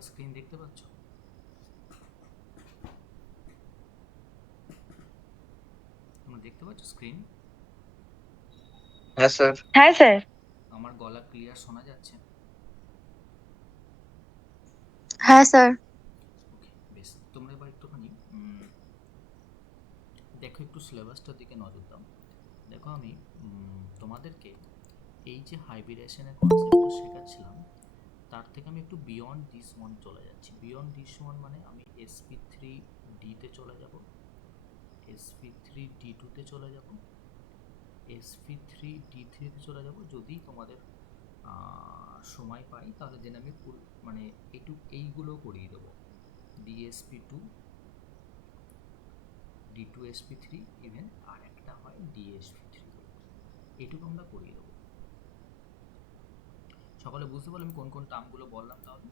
তোমরা স্ক্রিন দেখতে পাচ্ছ? তোমরা দেখতে পাচ্ছ স্ক্রিন? হ্যাঁ স্যার। হ্যাঁ স্যার। আমার গলা ক্লিয়ার শোনা যাচ্ছে? হ্যাঁ স্যার। ওকে, বেশ। তোমরা এবার একটুখানি দেখো, একটু সিলেবাসটার দিকে নজর দাও। দেখো, আমি তোমাদেরকে এই যে হাইব্রিডেশনের কনসেপ্টটা শেখাচ্ছিলাম, তার থেকে আমি একটু বিয়ন্ড দিস ওয়ান চলে যাচ্ছি। বিয়ন্ড দিস ওয়ান মানে আমি sp3d-তে চলে যাব, sp3d2-তে চলে যাব, sp3d3-তে চলে যাব। যদি তোমাদের সময় পাই তাহলে দেন আমি মানে এইগুলো করিয়ে দেবো, dsp2, d2sp3, ইভেন আর একটা হয় dsp3, এইটুকু আমরা করিয়ে দেবো। সকলে বুঝতে পারলে আমি কোন কোন টার্মগুলো বললাম? তাহলে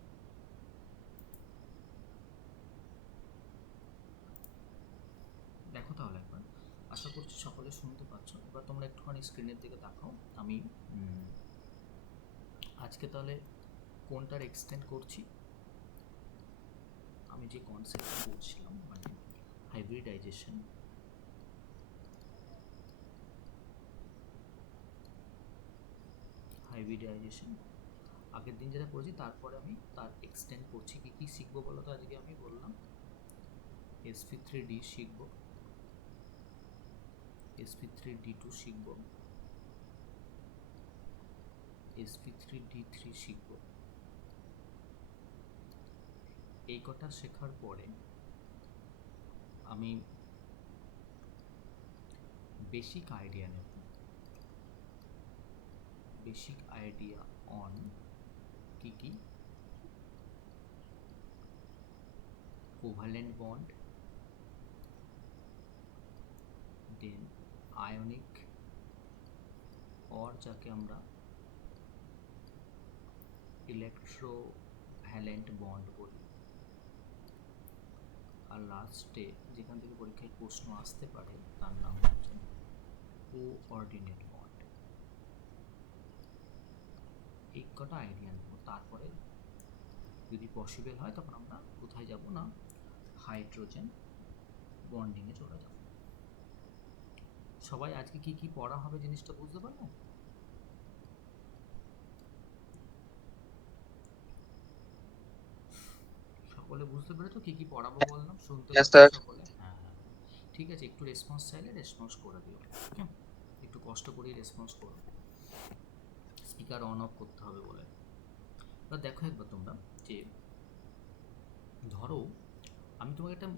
দেখো, তাহলে একবার আশা করছি সকলে শুনতে পাচ্ছ। এবার তোমরা একটুখানি স্ক্রিনের দিকে তাকাও। আমি আজকে তাহলে কোনটার এক্সটেন্ড করছি? আমি যে কনসেপ্ট করছিলাম, মানে হাইব্রিডাইজেশন, আগের দিন যেটা করেছি তারপরে আমি তার এক্সটেন্ড করছি। কি কি শিখবো বলো তো? আজকে আমি বললাম sp3d শিখবো, sp3d2 শিখবো, sp3d3 শিখবো। এই কটা শেখার পরে আমি বেসিক আইডিয়া নেব, বেসিক আইডিয়া অন কি কি covalent bond, then ionic or যাকে আমরা ইলেকট্রোভ্যালেন্ট বন্ড বলি, আর লাস্টে যেখান থেকে পরীক্ষায় প্রশ্ন আসতে পারে তার নাম হচ্ছে কোঅর্ডিনেট বন্ড। এই কটা আইডিয়া নেব। তারপরে যদি পসিবল হয় তখন আমরা কোথায় যাব না, হাইড্রোজেন বন্ডিংয়ে চলে যাব। সবাই আজকে কি কি পড়া হবে জিনিসটা বুঝতে পারলে? সকলে বুঝতে পেরেছো কি কি পড়াবো বললাম? শুনতে Yes, পাচ্ছ sir. সকলে? হ্যাঁ হ্যাঁ, ঠিক আছে। একটু রেসপন্স চাইলে রেসপন্স করে দিও, ওকে? একটু কষ্ট করেই রেসপন্স করো, স্পিকার অন অফ করতে হবে বলে। এবার দেখো একবার তোমরা, যে ধরো আমি তোমাকে একটা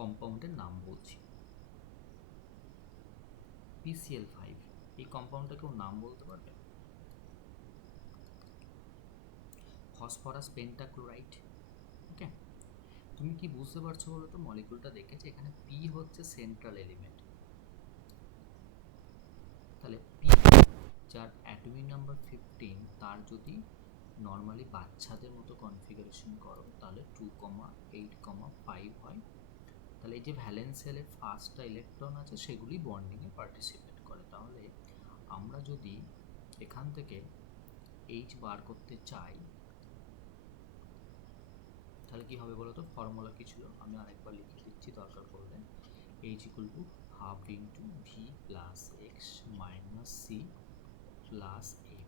কম্পাউন্ডের নাম বলছি, PCl5। এই কম্পাউন্ডটা কেউ নাম বলতে পারবে? ফসফরাস পেন্টাক্লোরাইড, ওকে? তুমি কি বুঝতে পারছো বলো তো মলিকুলটা দেখে, যে এখানে পি হচ্ছে সেন্ট্রাল এলিমেন্ট। তাহলে পি, যার অ্যাটমিক নাম্বার 15, তার যদি নর্মালি বাচ্চাদের মতো কনফিগারেশন করো তাহলে 2,8,5 হয়। তাহলে এই যে ভ্যালেন্স শেলের ফার্স্টটা ইলেকট্রন আছে সেগুলি বন্ডিংয়ে পার্টিসিপেট করে। তাহলে আমরা যদি এখান থেকে এইচ বার করতে চাই তাহলে কি হবে বলো তো? ফর্মুলা কি ছিল আমি আরেকবার লিখে দিচ্ছি দরকার পড়লে। H equal to half into V plus X minus C plus A।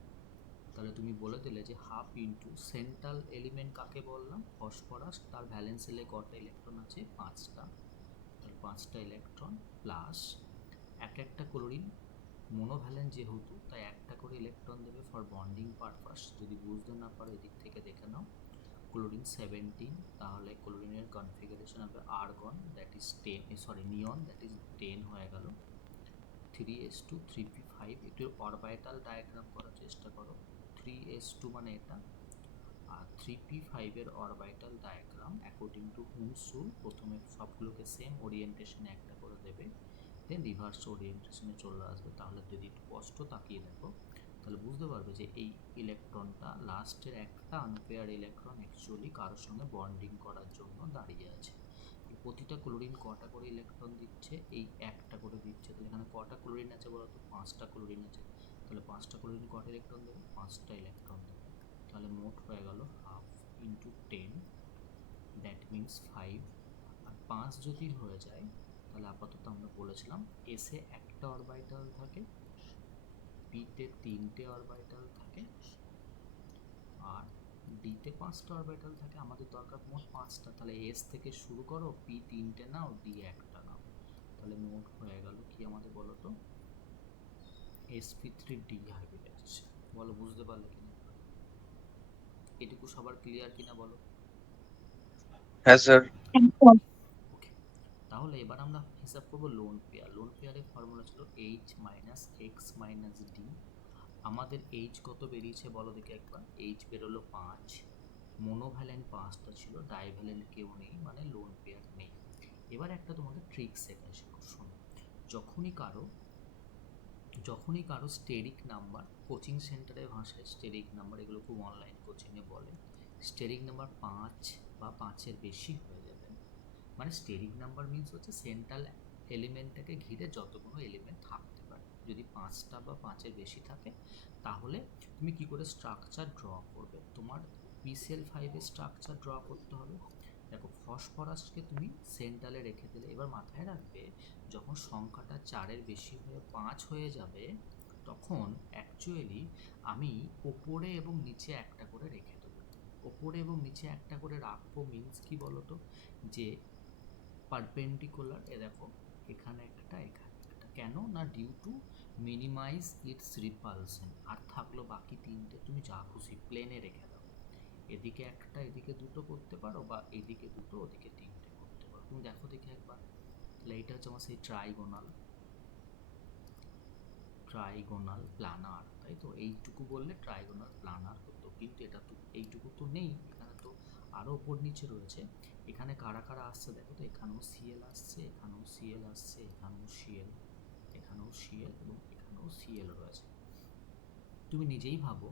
তাহলে তুমি বলে দিলে যে হাফ ইন্টু সেন্ট্রাল এলিমেন্ট কাকে বললাম? ফসফরাস। তার ভ্যালেন্স শেলে কটা ইলেকট্রন আছে? 5টা। তাহলে 5টা ইলেকট্রন প্লাস একটা ক্লোরিন, মোনোভ্যালেন্ট যেহেতু, তাই একটা করে ইলেকট্রন দেবে ফর বন্ডিং পারপাস। যদি বুঝতে না পারো এদিক থেকে দেখে নাও। ক্লোরিন 17, তাহলে ক্লোরিনের কনফিগারেশন হবে argon, that is 10, sorry neon, that is 10 হয়ে গেল। 3s2 3p5। একটু অরবিটাল ডায়াগ্রাম করার চেষ্টা করো। 3s2 মানে এটা, আর 3p5 এর orbital diagram according to Hund's rule প্রথমে সবগুলোকে সেম ওরিয়েন্টেশনে একটা করে দেবে, দেন রিভার্স ওরিয়েন্টেশনে চলে আসবে। তাহলে যদি একটু স্পষ্ট তাকিয়ে দেখো তাহলে বুঝতে পারবে যে এই ইলেকট্রনটা লাস্টের একটা আনপেয়ার ইলেকট্রন অ্যাকচুয়ালি কারোর সঙ্গে বন্ডিং করার জন্য দাঁড়িয়ে আছে। প্রতিটা ক্লোরিন কটা করে ইলেকট্রন দিচ্ছে? এই একটা করে দিচ্ছে। তাহলে এখানে কটা ক্লোরিন আছে বলো তো? 5টা ক্লোরিন আছে। তাহলে 5টা ক্লোরিন কটা ইলেকট্রন দেবে? 5টা ইলেকট্রন দেবে। তাহলে মোট হয়ে গেল হাফ ইন্টু 10 দ্যাট মিনস 5। আর 5 যদি হয়ে যায় তাহলে আপাতত আমরা বলেছিলাম এসে একটা অরবিটাল থাকে, বিতে 3টে অরবিটাল থাকে, আর ডিতে 5টা অরবিটাল থাকে। আমাদের দরকার মোট 5টা, তাহলে এস থেকে শুরু করো, পি 3টে নাও, ডি একটা নাও, তাহলে মোট হয়ে গেল কি আমাদের বলো তো, sp3d হাইব্রিড আসছে। বলো বুঝতে পারলে কিনা, এটুকু সবার ক্লিয়ার কিনা বলো। হ্যাঁ স্যার। ওকে, তাহলে এবার আমরা হিসাব করব লোন পেয়ার। লোন পেয়ারের ফর্মুলা ছিল h minus X minus D. আমাদের h কত বেরিয়েছে বলো দেখে একবার। h বেরোলো 5, মোনোভ্যালেন্ট 5টা ছিল, ডাইভ্যালেন্ট কেউ নেই, মানে লোন পেয়ার নেই। এবার একটা তোমাদের ট্রিক শেখা শেখো, শোনো। যখনই কারো স্টেরিক নাম্বার, কোচিং সেন্টারের ভাষায় স্টেরিক নাম্বার, এগুলো খুব অনলাইন কোচিংয়ে বলে, স্টেরিক নাম্বার 5 বা 5-এর বেশি হয়ে যাবে, মানে স্টেরিক নাম্বার মিনস হচ্ছে সেন্ট্রাল এলিমেন্টটাকে ঘিরে যতগুলো এলিমেন্ট থাকতে পারে। যদি 5টা বা 5-এর বেশি থাকে তাহলে তুমি কি করে স্ট্রাকচার ড্র করবে, তোমার PCl5 স্ট্রাকচার ড্র করতে হবে। দেখো, ফসফরাসকে তুমি সেন্ট্রালে রেখে দিলে, এবার মাথায় রাখবে যখন সংখ্যাটা 4-এর বেশি হয়ে 5 হয়ে যাবে তখন অ্যাকচুয়ালি আমি ওপরে এবং নিচে একটা করে রেখে দেবো। ওপরে এবং নিচে একটা করে রাখবো মিনস কি বলতো, যে পারপেন্ডিকুলার, এ দেখো এখানে একটা এখানে একটা, কেন না due to minimise its repulsion. আর থাকলো বাকি 3টে, তুমি যা খুশি প্লেনে রেখে দাও, এদিকে একটা এদিকে দুটো করতে পারো, বা এদিকে দুটো ওদিকে 3টে করতে পারো। তুমি দেখো দেখে একবার, তাহলে এইটা হচ্ছে আমার সেই ট্রাইগোনাল প্ল্যানার, তাই তো। এইটুকু বললে ট্রাইগোনাল প্ল্যানার হতো, কিন্তু এটা তো এইটুকু তো নেই, এখানে তো আরও ওপর নিচে রয়েছে। এখানে কারা কারা আসছে দেখো তো, এখানেও সিএল আসছে, এখানেও সিএল আসছে, এখানেও সিএল, এখানেও সিএল এবং এখানেও সিএল রয়েছে। তুমি নিজেই ভাবো,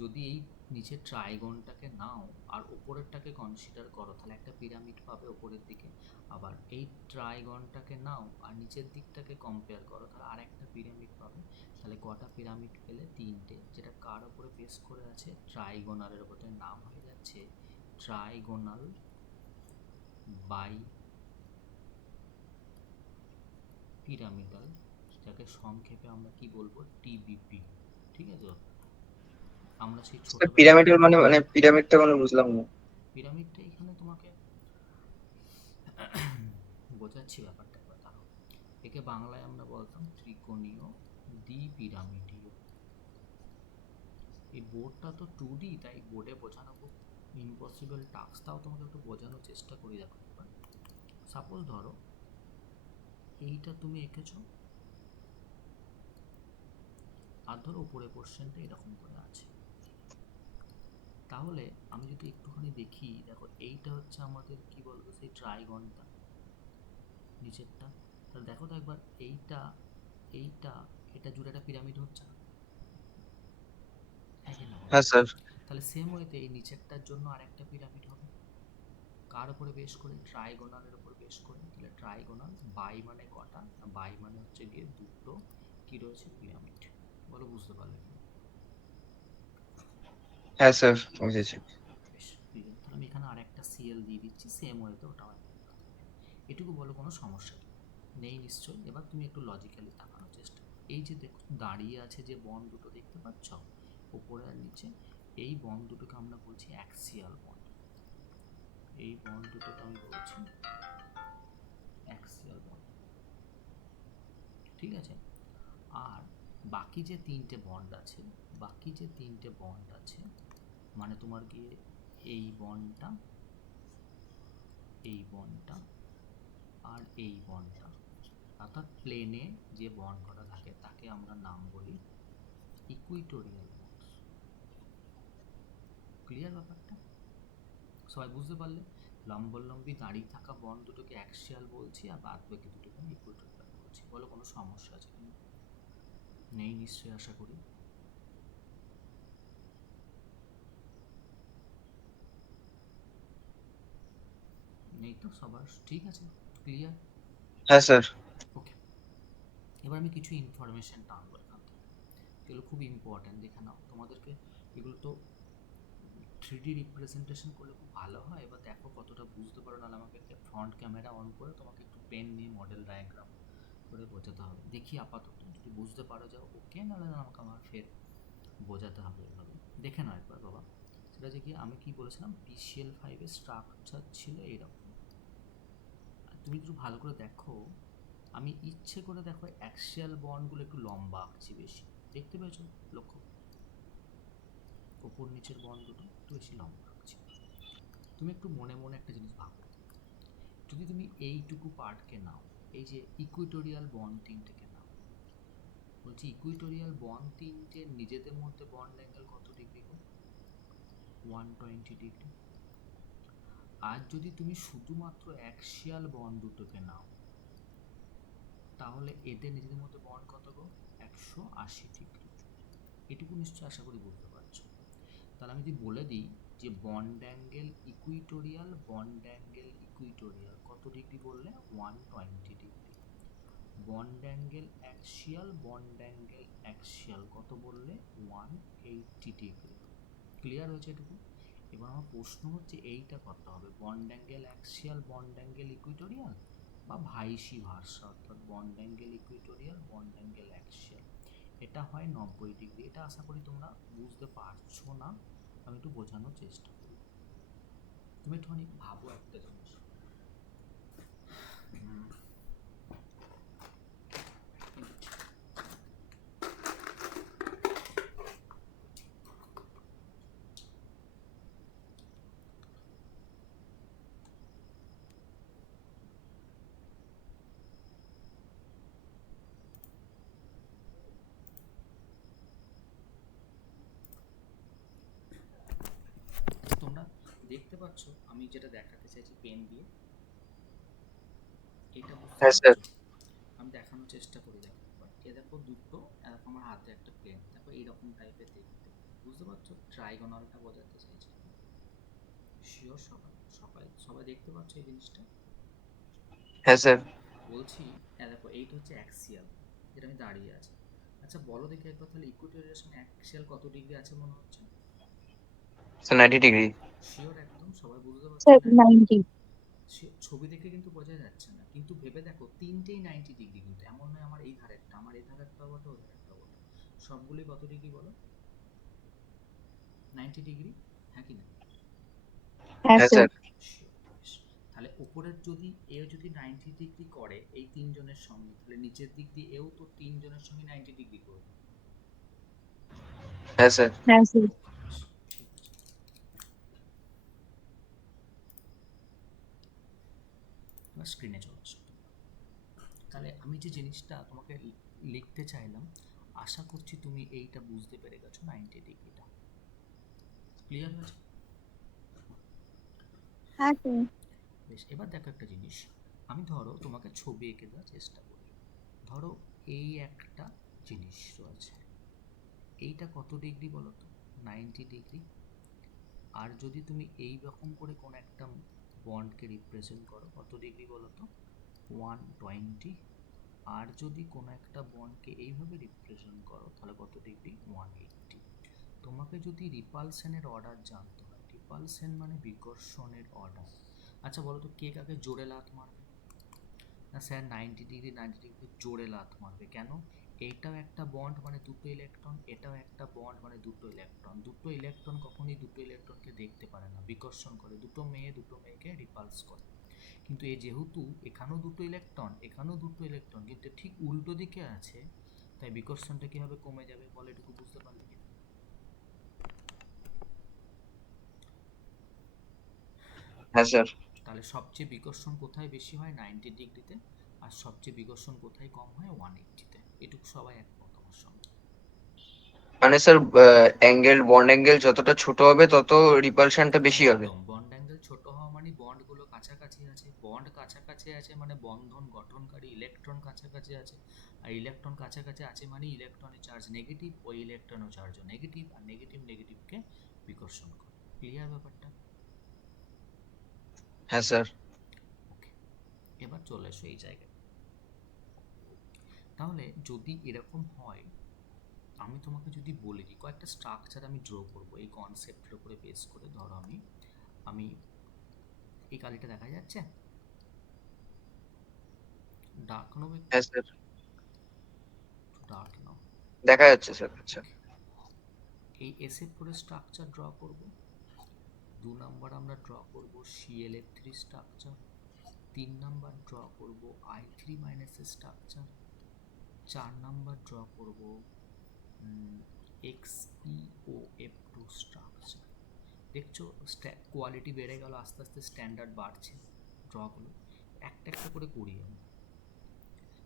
যদি এই নিচের ট্রাইগনটাকে নাও আর ওপরেরটাকে কনসিডার করো, তাহলে একটা পিরামিড পাবে ওপরের দিকে। আবার এই ট্রাইগনটাকে নাও আর নিচের দিকটাকে কম্পেয়ার করো, তাহলে আর একটা পিরামিড পাবে। তাহলে কটা পিরামিড পেলে? 3টে, যেটা কার ওপরে বেস করে আছে? ট্রাইগোনালের ওপরে। নাম হয়ে যাচ্ছে ট্রাইগোনাল বাই পিরামিডাল, যাকে সংক্ষেপে আমরা কি বলবো, টিবিপি। ঠিক আছে, আমরা সেই ছোটবেলা পিরামিডাল মানে পিরামিডটা মানে বুঝলাম না। পিরামিডটা এখানে তোমাকে বোঝাচ্ছি ব্যাপারটা একবার, দাঁড়াও। একে বাংলায় আমরা বলতাম ত্রিকোণীয় দ্বিপিরামিডীয়। এই বোর্ডটা তো 2D, তাই বোর্ডে বোঝানো খুব ইম্পসিবল টাস্ক, তাও তোমাকে একটু বোঝানোর চেষ্টা করি। দেখো একবার, সাপোজ ধরো এইটা তুমি এঁকেছো, আর ধরো উপরে পোর্শনটা এরকম করে আছে। তাহলে আমি যদি একটুখানি দেখি, দেখো এইটা হচ্ছে আমাদের কি বলবো, সেই ট্রাইগনটা নিচেরটা। তাহলে দেখো তো একবার, এইটা এইটা এটা জুড়ে একটা পিরামিড হচ্ছে না? হ্যাঁ কি না বলো? হ্যাঁ স্যার। তাহলে সেম ওয়েতে এই নিচেরটার জন্য আরেকটা পিরামিড হবে, কার উপরে বেশ করে? ট্রাইগোনালের উপর বেশ করে। তাহলে ট্রাইগোনাল বাই মানে কটা? বাই মানে হচ্ছে গিয়ে দুটো কি রয়েছে, পিরামিড। বলো বুঝতে পারলে কি? হ্যাঁ স্যার, বুঝেছি। বেশ ক্লিয়ার। তাহলে আমি এখানে আরেকটা সিএল দিয়ে দিচ্ছি, সেম ওয়েতে ওটাও একদম। এটুকু বলো কোনো সমস্যা নেই নিশ্চয়ই? এবার তুমি একটু লজিক্যালি তাকানোর চেষ্টা করো। এই যে দেখো দাঁড়িয়ে আছে যে বন্ড দুটো দেখতে পাচ্ছ উপরে আর নিচে, এই বন্ড দুটোকে আমরা বলছি অ্যাক্সিয়াল বন্ড। এই বন্ড দুটোকে আমি বলছি অ্যাক্সিয়াল বন্ড, ঠিক আছে। আর বাকি যে 3টে বন্ড আছে, বাকি যে 3টে বন্ড আছে, মানে তোমার গিয়ে এই বন্ডটা, এই বন্ডটা আর এই বন্ডটা, অর্থাৎ প্লেনে যে বন্ড করা থাকে তাকে আমরা নাম বলি ইকুইটোরিয়াল বন্ডস। ক্লিয়ার ব্যাপারটা? সবাই বুঝতে পারলে? লম্বলম্বী দাঁড়িয়ে থাকা বন্ড দুটোকে অ্যাক্সিয়াল বলছি, আর বাদ বাকি দুটোকে আমি ইকুইটোরিয়াল বলছি। বলো কোনো সমস্যা আছে কিনা? নেই নিশ্চয়ই, আশা করি। নেই তো, সবার ঠিক আছে, ক্লিয়ার? হ্যাঁ স্যার। ওকে, এবার আমি কিছু ইনফরমেশন টানবো এখান থেকে, এগুলো খুব ইম্পর্ট্যান্ট, দেখে নাও। তোমাদেরকে এগুলো তো 3D রিপ্রেজেন্টেশন করলে খুব ভালো হয়। এবার দেখো কতটা বুঝতে পারো, নাহলে আমাকে ফ্রন্ট ক্যামেরা অন করে তোমাকে একটু পেন নিয়ে মডেল ডায়াগ্রাম করে বোঝাতে হবে। দেখি আপাতত যদি বুঝতে পারো যাও ওকে, নাহলে আমাকে আমার ফের বোঝাতে হবে এভাবে। দেখে নাও একবার বাবা। সেটা যে কি আমি কি বলেছিলাম, PCL5 এর স্ট্রাকচার ছিল এইরকম। তুমি একটু ভালো করে দেখো, আমি ইচ্ছে করে দেখো অ্যাক্সিয়াল বন্ডগুলো একটু লম্বা আঁকছি বেশি, দেখতে পেয়েছো? লক্ষ্য, ওপর নিচের বন্ড দুটো একটু বেশি লম্বা আঁকছি। তুমি একটু মনে মনে একটা জিনিস ভাবো, যদি তুমি এইটুকু পার্টকে নাও, এই যে ইকুইটোরিয়াল বন্ড তিনটেকে নাও, বলছি ইকুইটোরিয়াল বন্ড তিনটে নিজেদের মধ্যে বন্ড অ্যাঙ্গেল কত ডিগ্রি গো? 120 ডিগ্রি। আর যদি তুমি শুধুমাত্র অ্যাক্সিয়াল বন্ড দুটোকে নাও, তাহলে এদের নিজেদের মধ্যে বন্ড কত গো? 180 ডিগ্রি। এটুকু নিশ্চয়ই আশা করি বুঝতে পারছো। তাহলে আমি যদি বলে দিই যে bond angle equatorial, bond angle equatorial কত ডিগ্রি বললে? 120 degree. Bond angle axial, bond angle axial কত বললে? 180 ডিগ্রি। ক্লিয়ার হয়েছে এটুকু? এবার আমার প্রশ্ন হচ্ছে এইটা কত হবে, bond angle axial, bond angle equatorial, বা ভাইসি ভার্সা, অর্থাৎ bond angle equatorial, bond angle axial. এটা হয় 90 ডিগ্রি। এটা আশা করি তোমরা বুঝতে পারছো না, আমি একটু বোঝানোর চেষ্টা করি। তুমি একটুখানি ভাবো একটা জিনিস, তোমরা দেখতে পাচ্ছ আমি যেটা দেখাতে চাইছি পেন দিয়ে, এটা বুঝতে হ্যাঁ স্যার। পারছো? আমি দেখানোর চেষ্টা করি, দেখো একবার। এ দেখো দুটো, এরকম আমার হাতে একটা পেন, দেখো এইরকম টাইপের দেখতে, বুঝতে পারছো? ট্রাইগোনালটা বোঝাতে চাইছি। শিওর সবাই সবাই সবাই দেখতে পাচ্ছ এই জিনিসটা? হ্যাঁ স্যার। বলছি দেখো এইটা হচ্ছে অ্যাক্সিয়াল, যেটা আমি দাঁড়িয়ে আছি। আচ্ছা বলো দেখি একবার, তাহলে ইকুইটোরিয়াল সঙ্গে অ্যাক্সিয়াল কত ডিগ্রি আছে মনে হচ্ছে? Sir 90 degree. শিওর একদম সবাই বুঝতে পারছো? Sir, না 90. ছবি দেখে কিন্তু বোঝা যাচ্ছে না, কিন্তু ভেবে দেখো তিনটেই 90 ডিগ্রি, কিন্তু এমন নয় আমার এই ধারে একটা, আমার এই ধারে একটা বটে, ওই ধারে একটা বটে, সবগুলোই কত ডিগ্রি বলো? 90 ডিগ্রি, হ্যাঁ কি না? Yes, হ্যাঁ sir. স্যার। Sure, বেশ। তাহলে উপরের যদি এও যদি 90 ডিগ্রি করে এই তিনজনের সঙ্গে, তাহলে নিচের দিক দিয়ে এও তো তিনজনের সঙ্গে 90 ডিগ্রি করবে। হ্যাঁ স্যার। Yes, sir. বেশ, ঠিক আছে। এবার স্ক্রিনে চলে আসো তোমরা। তাহলে আমি যে জিনিসটা তোমাকে লিখতে চাইলাম, আশা করছি তুমি এইটা বুঝতে পেরে গেছো, 90 ডিগ্রিটা ক্লিয়ার হয়েছে? Yes, sir. বেশ, এবার দেখো একটা জিনিস, আমি ধরো তোমাকে ছবি এঁকে দেওয়ার চেষ্টা করি। ধরো এই একটা জিনিস রয়েছে, এইটা কত ডিগ্রি বলো তো? 90 ডিগ্রি। আর যদি তুমি এই রকম করে কোন একটা বন্ডকে রিপ্রেজেন্ট করো, কত ডিগ্রি বলো তো? 120। আর যদি কোনো একটা বন্ডকে এইভাবে রিপ্রেজেন্ট করো, তাহলে কত ডিগ্রি? 180। তোমাকে যদি রিপালশনের অর্ডার জানতে হয়, রিপালশন মানে বিকর্ষণের অর্ডার, আচ্ছা বলো তো কে কাকে জোরে লাথ মারবে? না স্যার 90 ডিগ্রি 90 ডিগ্রি জোরে লাথ মারবে কেন? এইটাও একটা বন্ড মানে দুটো ইলেকট্রন, এটাও একটা বন্ড মানে দুটো ইলেকট্রন। দুটো ইলেকট্রন কখনোই দুটো ইলেকট্রনকে দেখতে পারে না, বিকর্ষণ করে, দুটো মেয়ে দুটো মেয়েকে রিপালস করে। কিন্তু এ যেহেতু এখানেও দুটো ইলেকট্রন, এখানেও দুটো ইলেকট্রন, কিন্তু ঠিক উল্টো দিকে আছে, তাই বিকর্ষণটা কিভাবে কমে যাবে বলে, এটুকু বুঝতে পারলে কিনা? হ্যাঁ স্যার। তাহলে সবচেয়ে বিকর্ষণ কোথায় বেশি হয়? 90 ডিগ্রিতে। আর সবচেয়ে বিকর্ষণ কোথায় কম হয়? 180-তে। এটুকু সবাই একমত আমার সঙ্গে? মানে স্যার বন্ড অ্যাঙ্গেল যতটা ছোট হবে তত রিপালশনটা বেশি হবে। একদম, বন্ড অ্যাঙ্গেল ছোট হওয়া মানে বন্ডগুলো কাছাকাছি আছে, বন্ড কাছাকাছি আছে মানে বন্ধন গঠনকারী ইলেকট্রন কাছাকাছি আছে, আর ইলেকট্রন কাছাকাছি আছে মানে ইলেকট্রনের চার্জ নেগেটিভ, ওই ইলেকট্রনের চার্জও নেগেটিভ, আর নেগেটিভ নেগেটিভকে বিকর্ষণ করে। ক্লিয়ার ব্যাপারটা? হ্যাঁ স্যার। ওকে, এবার চলে এসো এই জায়গায়। তাহলে যদি এরকম হয়, আমি তোমাকে যদি বলে দিই কয়েকটা স্ট্রাকচার আমি ড্র করব এই কনসেপ্টের উপরে বেস করে, ধরো আমি এই কালিটা দেখা যাচ্ছে, ডার্ক নাও, একটু হ্যাঁ স্যার, ডার্ক নাও। দেখা যাচ্ছে স্যার। আচ্ছা এই এসএফ করে স্ট্রাকচার ড্র করব। 2 নাম্বার আমরা ড্র করব ClF3 স্ট্রাকচার। 3 নাম্বার ড্র করব I3 minus structure. 4 number draw করব XeOF2 স্ট্রাকচার। দেখছো কোয়ালিটি বেড়ে গেল, আস্তে আস্তে স্ট্যান্ডার্ড বাড়ছে ড্রগুলো। একটা একটা করে করি আমি।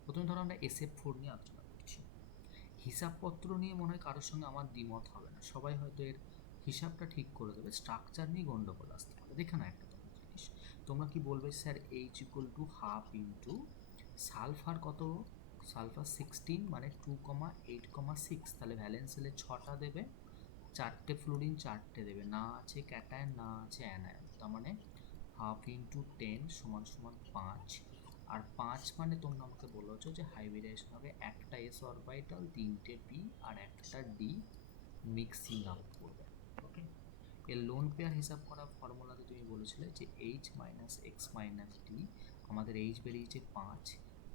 প্রথমে ধরো আমরা SF4 নিয়ে আলোচনা করছি। হিসাবপত্র নিয়ে মনে হয় কারোর সঙ্গে আমার দ্বিমত হবে না, সবাই হয়তো এর হিসাবটা ঠিক করে দেবে। স্ট্রাকচার নিয়ে গন্ডগোল আসতে পারে। দেখে না একটা তোমার জিনিস, তোমরা কি বলবে স্যার H=half ইন্টু সালফার কত, সালফার 16 মানে 2,8,6, তাহলে ভ্যালেন্স সেলে 6টা দেবে, 4টে ফ্লোরিন 4টে দেবে, না আছে ক্যাটায়ন না আছে অ্যানায়ন, তার মানে হাফ ইন্টু 10 সমান সমান 5। আর 5 মানে তোমরা আমাকে বলেছো যে হাইব্রিডাইজেশন হবে একটা এস অরবিটাল, 3টে পি আর একটা ডি মিক্সিং আপ করবে। ওকে, এর লোন পেয়ার হিসাব করা ফর্মুলাতে তুমি বলেছিলে যে H minus X minus D, আমাদের H বেরিয়েছে 5,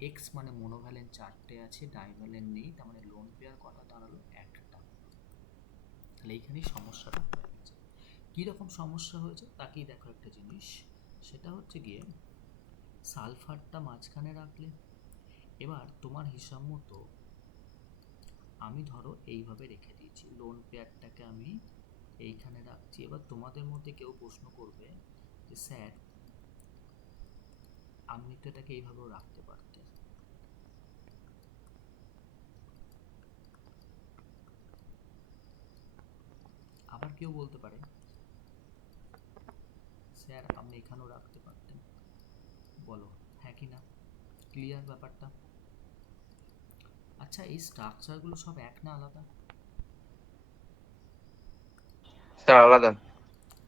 এক্স মানে মোনোভ্যালেন্ট 4টে আছে, ডাইভ্যালেন্ট নেই, তার মানে লোন পেয়ার কটা দাঁড়ালো একটা। তাহলে এইখানেই সমস্যাটা হয়ে গেছে। কীরকম সমস্যা হয়েছে তাকেই দেখো একটা জিনিস, সেটা হচ্ছে গিয়ে সালফারটা মাঝখানে রাখলে, এবার তোমার হিসাব মতো আমি ধরো এইভাবে রেখে দিয়েছি, লোন পেয়ারটাকে আমি এইখানে রাখছি। এবার তোমাদের মধ্যে কেউ প্রশ্ন করবে যে স্যার আপনি তো এটাকে এইভাবেও রাখতে পারতেন। আবার কেউ বলতে পারে স্যার আপনি এখানেও রাখতে পারতেন। বলো হ্যাঁ কি না, ক্লিয়ার ব্যাপারটা? আচ্ছা, এই স্ট্রাকচারগুলো সব এক না আলাদা? স্যার আলাদা।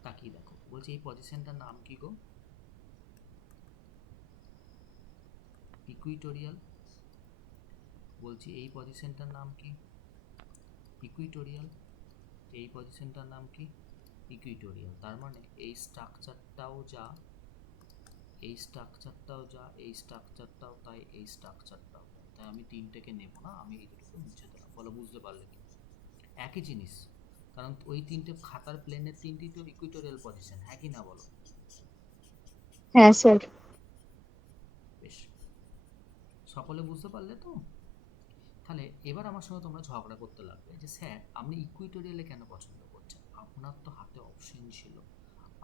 তাকিয়ে দেখো, বলছি এই পজিশনটার নাম কি গো? ইকুইটোরিয়াল। বলছি এই পজিশনটার নাম কি? ইকুইটোরিয়াল। এই পজিশনটার নাম কি? ইকুইটোরিয়াল। তার মানে এই স্ট্রাকচারটাও যা, এই স্ট্রাকচারটাও যা, এই স্ট্রাকচারটাও তাই, এই স্ট্রাকচারটাও তাই। তাই আমি তিনটেকে নেব না, আমি এই দুটোকে মুছে দিলাম। বলো বুঝতে পারলে কি? একই জিনিস, কারণ ওই তিনটে খাতার প্লেনের তিনটি তো ইকুইটোরিয়াল পজিশন, হ্যাঁ কি না বলো? হ্যাঁ স্যার। বেশ, সকলে বুঝতে পারলে তো? তাহলে এবার আমার সঙ্গে তোমরা ঝগড়া করতে লাগবে যে স্যার আপনি ইকুইটোরিয়ালে কেন পছন্দ করছেন, আপনার তো হাতে অপশন ছিল,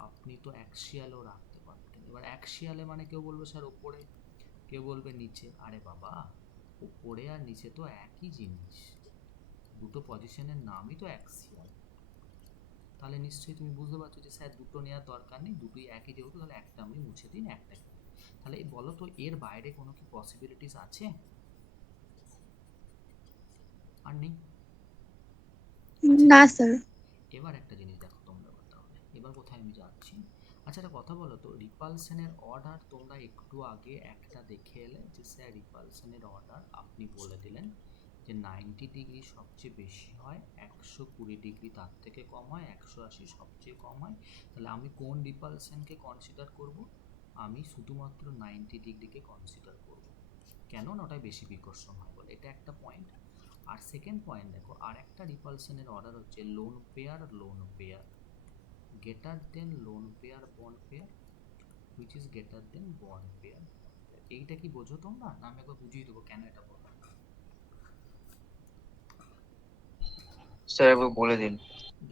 আপনি তো অ্যাক্সিয়ালও রাখতে পারতেন। এবার অ্যাক্সিয়ালে মানে কেউ বলবে স্যার ওপরে, কেউ বলবে নিচে। আরে বাবা, ওপরে আর নিচে তো একই জিনিস, দুটো পজিশনের নামই তো অ্যাক্সিয়াল। তাহলে নিশ্চয়ই তুমি বুঝতে পারছো যে স্যার দুটো নেওয়ার দরকার নেই, দুটোই একই যেহেতু, তাহলে একটা আমি মুছে দিন, একটা কি। তাহলে বলো তো এর বাইরে কোনো কি পসিবিলিটিস আছে? আর নেই। না স্যার। এবার একটা জিনিস দেখো তোমরা, তাহলে এবার কোথায় আমি যাচ্ছি। আচ্ছা একটা কথা বলো তো, রিপালশনের অর্ডার তোমরা একটু আগে একটা দেখে এলে যে স্যার রিপালশনের অর্ডার আপনি বলে দিলেন যে 90 ডিগ্রি সবচেয়ে বেশি হয়, 120 ডিগ্রি তার থেকে কম হয়, 180 সবচেয়ে কম হয়। তাহলে আমি কোন রিপালশনকে কনসিডার করব? আমি শুধুমাত্র 90 ডিগ্রিকে কনসিডার করব। কেন না, ওটাই বেশি বিকর্ষণ হয় বলে, এটা একটা পয়েন্ট। আর সেকেন্ড পয়েন্ট দেখো, আর একটা রিপালশনের অর্ডার হচ্ছে lone pair greater than lone pair bond pair which is greater than bond pair. এইটা কি বোঝো তোমরা, না আমি একবার বুঝিয়ে দেবো কেন এটা বলো? স্যার একবার বলে দিন।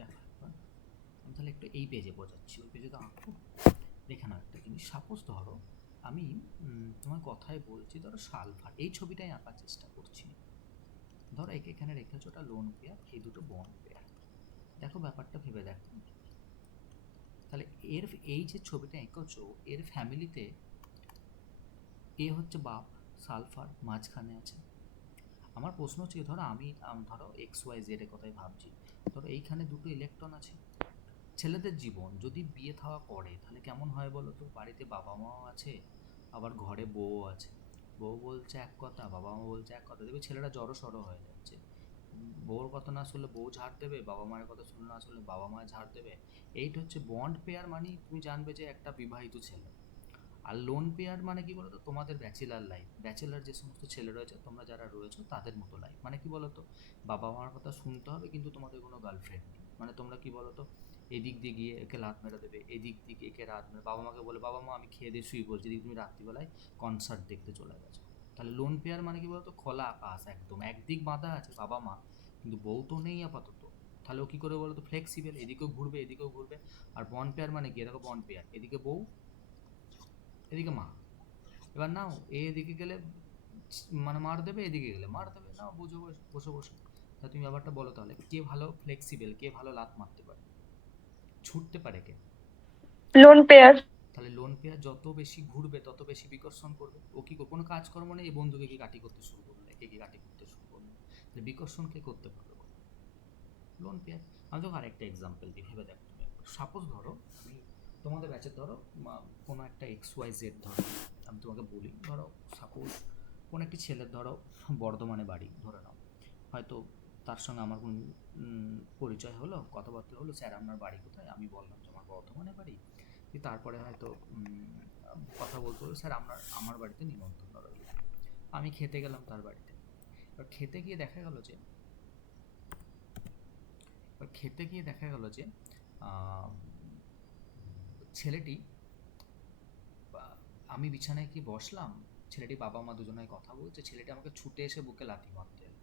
দেখো একবার, আমি তাহলে একটু এই পেজে বোঝাচ্ছি, ওই পেজে তো আঁকবো। দেখে নাও একটা জিনিস, সাপোজ ধরো আমি তোমার কথাই বলছি, ধরো সালফার, এই ছবিটাই আঁকার চেষ্টা করছি। ধরো এখানে রেখেছো ওটা লোন পেয়ার, এই দুটো বন্ড পেয়ার। দেখো ব্যাপারটা ভেবে দেখো, তাহলে এর এই যে ছবিটা এঁকেছো, এর ফ্যামিলিতে এ হচ্ছে বাপ, সালফার মাঝখানে আছে। আমার প্রশ্ন হচ্ছে ধরো আমি ধরো XYZ এর কথাই ভাবছি, ধরো এইখানে দুটো ইলেকট্রন আছে। ছেলেদের জীবন যদি বিয়ে থাওয়া করে তাহলে কেমন হয় বলো তো? বাড়িতে বাবা মাও আছে, আবার ঘরে বউ আছে, বউ বলছে এক কথা, বাবা মা বলছে এক কথা, দেখবে ছেলেরা জড়ো সড়ো হয়ে যাচ্ছে। বউর কথা না শুনলে বউ ঝাড় দেবে, বাবা মায়ের কথা শুনলে না শুনলে বাবা মা ঝাড় দেবে। এইটা হচ্ছে বন্ড পেয়ার, মানে তুমি জানবে যে একটা বিবাহিত ছেলে। আর লোন পেয়ার মানে কি বলতো, তোমাদের ব্যাচেলার লাইফ, ব্যাচেলার যে সমস্ত ছেলে রয়েছে, তোমরা যারা রয়েছো তাদের মতো লাইফ। মানে কি বলতো, বাবা মার কথা শুনতে হবে কিন্তু তোমাদের কোনো গার্লফ্রেন্ড নেই। মানে তোমরা কি বলতো, এদিক দিয়ে গিয়ে একে লাত মেরে দেবে, এদিক দিকে একে রাত মেরে, বাবা মাকে বলে বাবা মা আমি খেয়ে দিয়ে শুয়ে পড়ছি, এদিকে তুমি রাত্রিবেলায় কনসার্ট দেখতে চলে গেছো। তাহলে লোন পেয়ার মানে কি বলতো, খোলা আকাশ একদম, একদিক বাঁধা আছে বাবা মা, কিন্তু বউ তো নেই আপাতত। তাহলে ও কি করে বলতো, ফ্লেক্সিবল, এদিকেও ঘুরবে এদিকেও ঘুরবে। আর বন্ড পেয়ার মানে কি, দেখো বন্ড পেয়ার, এদিকে বউ এদিকে মা, এবার নাও এদিকে গেলে মানে মার দেবে, এদিকে গেলে মার দেবে, নাও বুঝো বসে বসে। তা তুমি ব্যাপারটা বলো, তাহলে কে ভালো ফ্লেক্সিবল, কে ভালো লাত মারতে পারে, ছুটতে পারে কে? Lone pair. তাহলে লোন পেয়ার যত বেশি ঘুরবে তত বেশি বিকর্ষণ করবে। ও কি কোনো কাজকর্ম নেই, এই বন্ধুকে কি কাটি করতে শুরু করলো, একে কি কাটি করতে শুরু করলো, তাহলে বিকর্ষণ কে করতে পারবে বলো? Lone pair. আমি তোকে আরেকটা এক্সাম্পল দিই, ভেবে দেখো তুমি। সাপোজ ধরো আমি তোমাদের ব্যাচের ধরো কোনো একটা XYZ ধরো, আমি তোমাকে বলি, ধরো সাপোজ কোনো একটি ছেলের ধরো বর্ধমানে বাড়ি ধরে নাও। হয়তো তার সঙ্গে আমার কোনো পরিচয় হলো, কথাবার্তা হলো, স্যার আপনার বাড়ি কোথায়, আমি বললাম যে আমার বর্ধমানে বাড়ি। তারপরে হয়তো কথা বলতে হলো, স্যার আমার বাড়িতে নিমন্ত্রণ রইল। আমি খেতে গেলাম তার বাড়িতে। এবার খেতে গিয়ে দেখা গেল যে আহ, ছেলেটি আমি বিছানায় কি বসলাম, ছেলেটি বাবা মা দুজনায় কথা বলছে, ছেলেটি আমাকে ছুটে এসে বুকে লাথি মারতে এলো।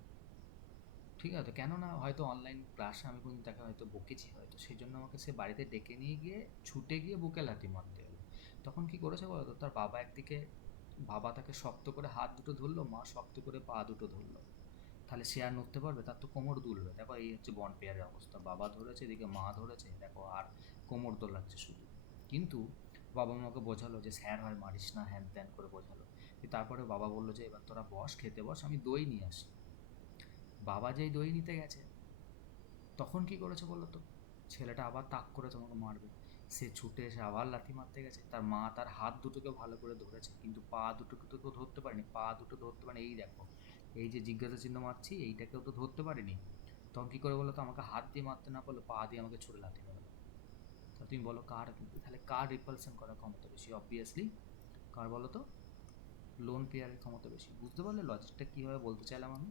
ঠিক আছে, কেননা হয়তো অনলাইন ক্লাসে আমি কোনদিন তাকে হয়তো বকেছি, হয়তো সেই জন্য আমাকে সে বাড়িতে ডেকে নিয়ে গিয়ে ছুটে গিয়ে বুকে লাথি মারতে এলো। তখন কি করেছে বলতো, তার বাবা একদিকে, বাবা তাকে শক্ত করে হাত দুটো ধরলো, মা শক্ত করে পা দুটো ধরলো। তাহলে সে আর নড়তে পারবে? তার তো কোমর দুলবে। দেখো এই হচ্ছে বন্ড পেয়ারের অবস্থা, বাবা ধরেছে এদিকে মা ধরেছে, দেখো আর কোমর দোলাচ্ছে শুধু। কিন্তু বাবা মাকে বোঝালো যে স্যার হয় মারিস না, হ্যান ত্যান করে বোঝালো। তারপরে বাবা বললো যে এবার তোরা বস, খেতে বস, আমি দই নিয়ে আসি। বাবা যেই দই নিতে গেছে, তখন কি করেছে বলো তো, ছেলেটা আবার তাক করে তোমাকে মারবে, সে ছুটে এসে আবার লাথি মারতে গেছে। তার মা তার হাত দুটোকে ভালো করে ধরেছে, কিন্তু পা দুটোকে তো ধরতে পারেনি, পা দুটো ধরতে পারেনি। এই দেখো, এই যে জিজ্ঞাসা চিহ্ন মারছি, এইটাকেও তো ধরতে পারেনি। তখন কি করে বলো তো, আমাকে হাত দিয়ে মারতে না পারলো, পা দিয়ে আমাকে ছুড়ে লাথি মারলো। তা তুমি বলো কার, তাহলে কার রিপালশন করার ক্ষমতা বেশি? অবভিয়াসলি কার বলো তো, লোন পেয়ারের ক্ষমতা বেশি। বুঝতে পারলে লজিকটা কীভাবে বলতে চাইলাম আমি?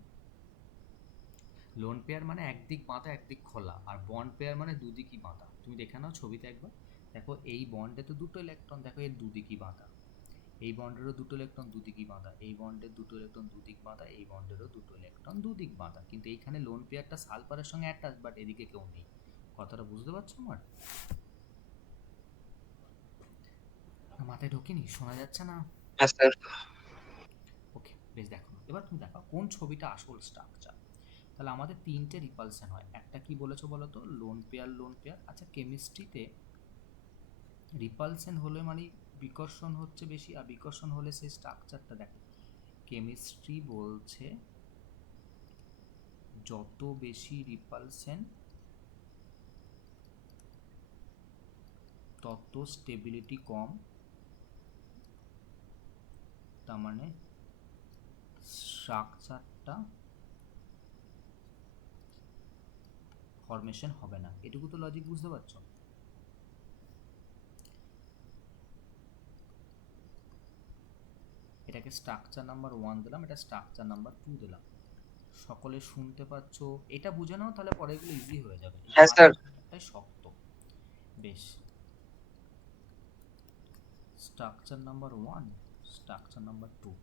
লোন পেয়ার মানে একদিক বাঁধা একদিক খোলা, আর বন্ড পেয়ার মানে দুদিকই বাঁধা। তুমি দেখে নাও ছবিতে একবার, দেখো এই বন্ডে তো দুটো ইলেকট্রন, দেখো এর দুদিকই বাঁধা, এই বন্ডেরও দুটো ইলেকট্রন দুদিকই বাঁধা, এই বন্ডের দুটো ইলেকট্রন দুদিক বাঁধা, এই বন্ডেরও দুটো ইলেকট্রন দুদিক বাঁধা। কিন্তু এইখানে লোন পেয়ারটা সালফারের সঙ্গে অ্যাটাচ, বাট এদিকে কেউ নেই। কথাটা বুঝতে পারছো আমার? মাথায় ঢোকেনি? শোনা যাচ্ছে না? হ্যাঁ স্যার। ওকে, বেশ, দেখো এবার তুমি দেখো কোন ছবিটা আসল স্ট্রাকচার। তাহলে আমাদের তিনটে রিপালশন হয়, একটা কি বলেছো বলো তো, লোন পেয়ার। লোন পেয়ার, আচ্ছা কেমিস্ট্রিতে রিপালশন হলে মানে বিকর্ষণ হচ্ছে বেশি, আর বিকর্ষণ হলে সেই স্ট্রাকচারটা দেখো। কেমিস্ট্রি বলছে যত বেশি রিপালশন তত স্টেবিলিটি কম, তার মানে স্ট্রাকচারটা ফরমেশন হবে না। এটুকু তো লজিক বুঝতে পারছো? এটাকে স্ট্রাকচার নাম্বার 1 দিলাম, এটা স্ট্রাকচার নাম্বার 2 দিলাম। সকলে শুনতে পাচ্ছ? এটা বুঝে নাও, তাহলে পরে এগুলো ইজি হয়ে যাবে। হ্যাঁ স্যার। মাথাটাই শক্ত। বেশ, স্ট্রাকচার নাম্বার 1, স্ট্রাকচার নাম্বার 2।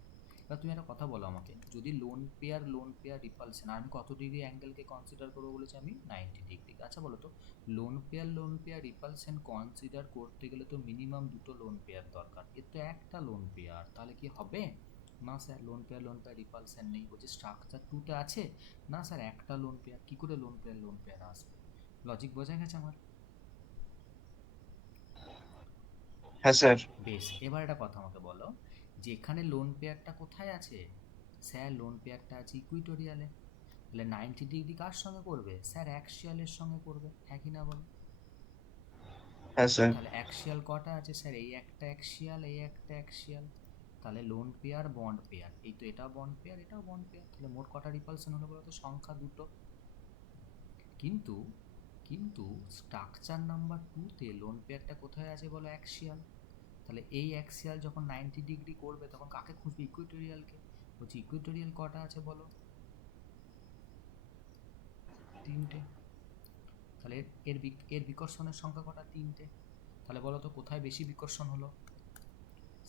এবার তুমি একটা কথা বলো আমাকে, যদি লোন পেয়ার রিপালশন, আর আমি কত ডিগ্রি অ্যাঙ্গেলকে কনসিডার করবো বলেছি আমি? 90 ডিগ্রি। আচ্ছা বলো তো, লোন পেয়ার রিপালশন কনসিডার করতে গেলে তো মিনিমাম দুটো লোন পেয়ার দরকার, এর তো একটা লোন পেয়ার, তাহলে কি হবে? না স্যার, লোন পেয়ার রিপালশন নেই, বলছে স্ট্রাকচার 2তে আছে। না স্যার, একটা লোন পেয়ার, কী করে লোন পেয়ার আসবে? লজিক বোঝা গেছে আমার? হ্যাঁ স্যার। বেশ, এবার একটা কথা আমাকে বলো, যে এখানে লোন পেয়ারটা কোথায় আছে? স্যার লোন পেয়ারটা আছে ইকুইটোরিয়ালে। তাহলে 90 ডিগ্রি কার সঙ্গে করবে? স্যার অ্যাক্সিয়ালের সঙ্গে করবে, হ্যাঁ কি না বলো? হ্যাঁ স্যার। তাহলে অ্যাক্সিয়াল কটা আছে? স্যার এই একটা অ্যাক্সিয়াল, এই একটা অ্যাক্সিয়াল। তাহলে লোন পেয়ার বন্ড পেয়ার, এই তো এটাও বন্ড পেয়ার এটাও বন্ড পেয়ার, তাহলে মোট কটা রিপালশন হলো বলো তো? সংখ্যা দুটো। কিন্তু কিন্তু স্ট্রাকচার নাম্বার 2-তে লোন পেয়ারটা কোথায় আছে বলো? অ্যাক্সিয়াল। তাহলে এই অ্যাক্সিয়াল যখন 90 ডিগ্রি করবে তখন কাকে খুঁজবে? ইকুইটোরিয়ালকে। বলছি ইকুইটোরিয়াল কটা আছে বলো? 3টে। তাহলে এর বিকর্ষণের সংখ্যা কটা? 3টে। তাহলে বলো তো কোথায় বেশি বিকর্ষণ হলো?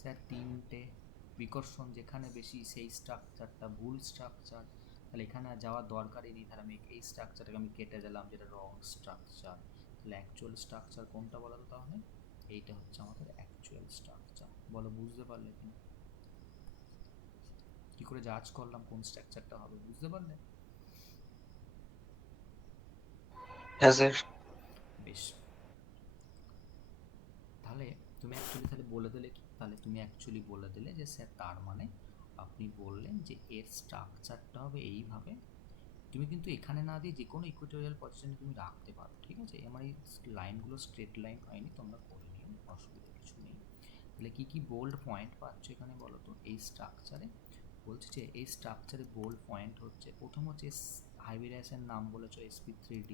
স্যার 3টে। বিকর্ষণ যেখানে বেশি সেই স্ট্রাকচারটা ভুল স্ট্রাকচার। তাহলে এখানে আর যাওয়ার দরকারই নেই। তাহলে আমি এই স্ট্রাকচারটাকে আমি কেটে দিলাম, যেটা রং স্ট্রাকচার। তাহলে অ্যাকচুয়াল স্ট্রাকচার কোনটা বলো তো তাহলে? এইটা হচ্ছে আমাদের অ্যাকচুয়াল স্ট্রাকচার। বলো বুঝতে পারলে কিনা? কি করে জাজ করলাম কোন স্ট্রাকচারটা হবে? বুঝতে পারলে? হ্যাঁ স্যার। বেশ। তাহলে তুমি অ্যাকচুয়ালি তাহলে বলে দিলে কি? তাহলে তুমি অ্যাকচুয়ালি বলে দিলে যে স্যার তার মানে আপনি বললেন যে এর স্ট্রাকচারটা হবে এইভাবে। তুমি কিন্তু এখানে না দিয়ে যে কোনো ইকুয়েটোরিয়াল পজিশনে তুমি রাখতে পারো, ঠিক আছে? আমার এই লাইনগুলো স্ট্রেট লাইন হয়নি, তোমরা করে নিও, অসুবিধা কিছু নেই। তাহলে কি কি বোল্ড পয়েন্ট পাচ্ছ এখানে বলো তো এই স্ট্রাকচারে? বলছে যে এই স্ট্রাকচারে বোল্ড পয়েন্ট হচ্ছে, প্রথম হচ্ছে হাইব্রিডাইজেশন নাম বলেছো sp3d।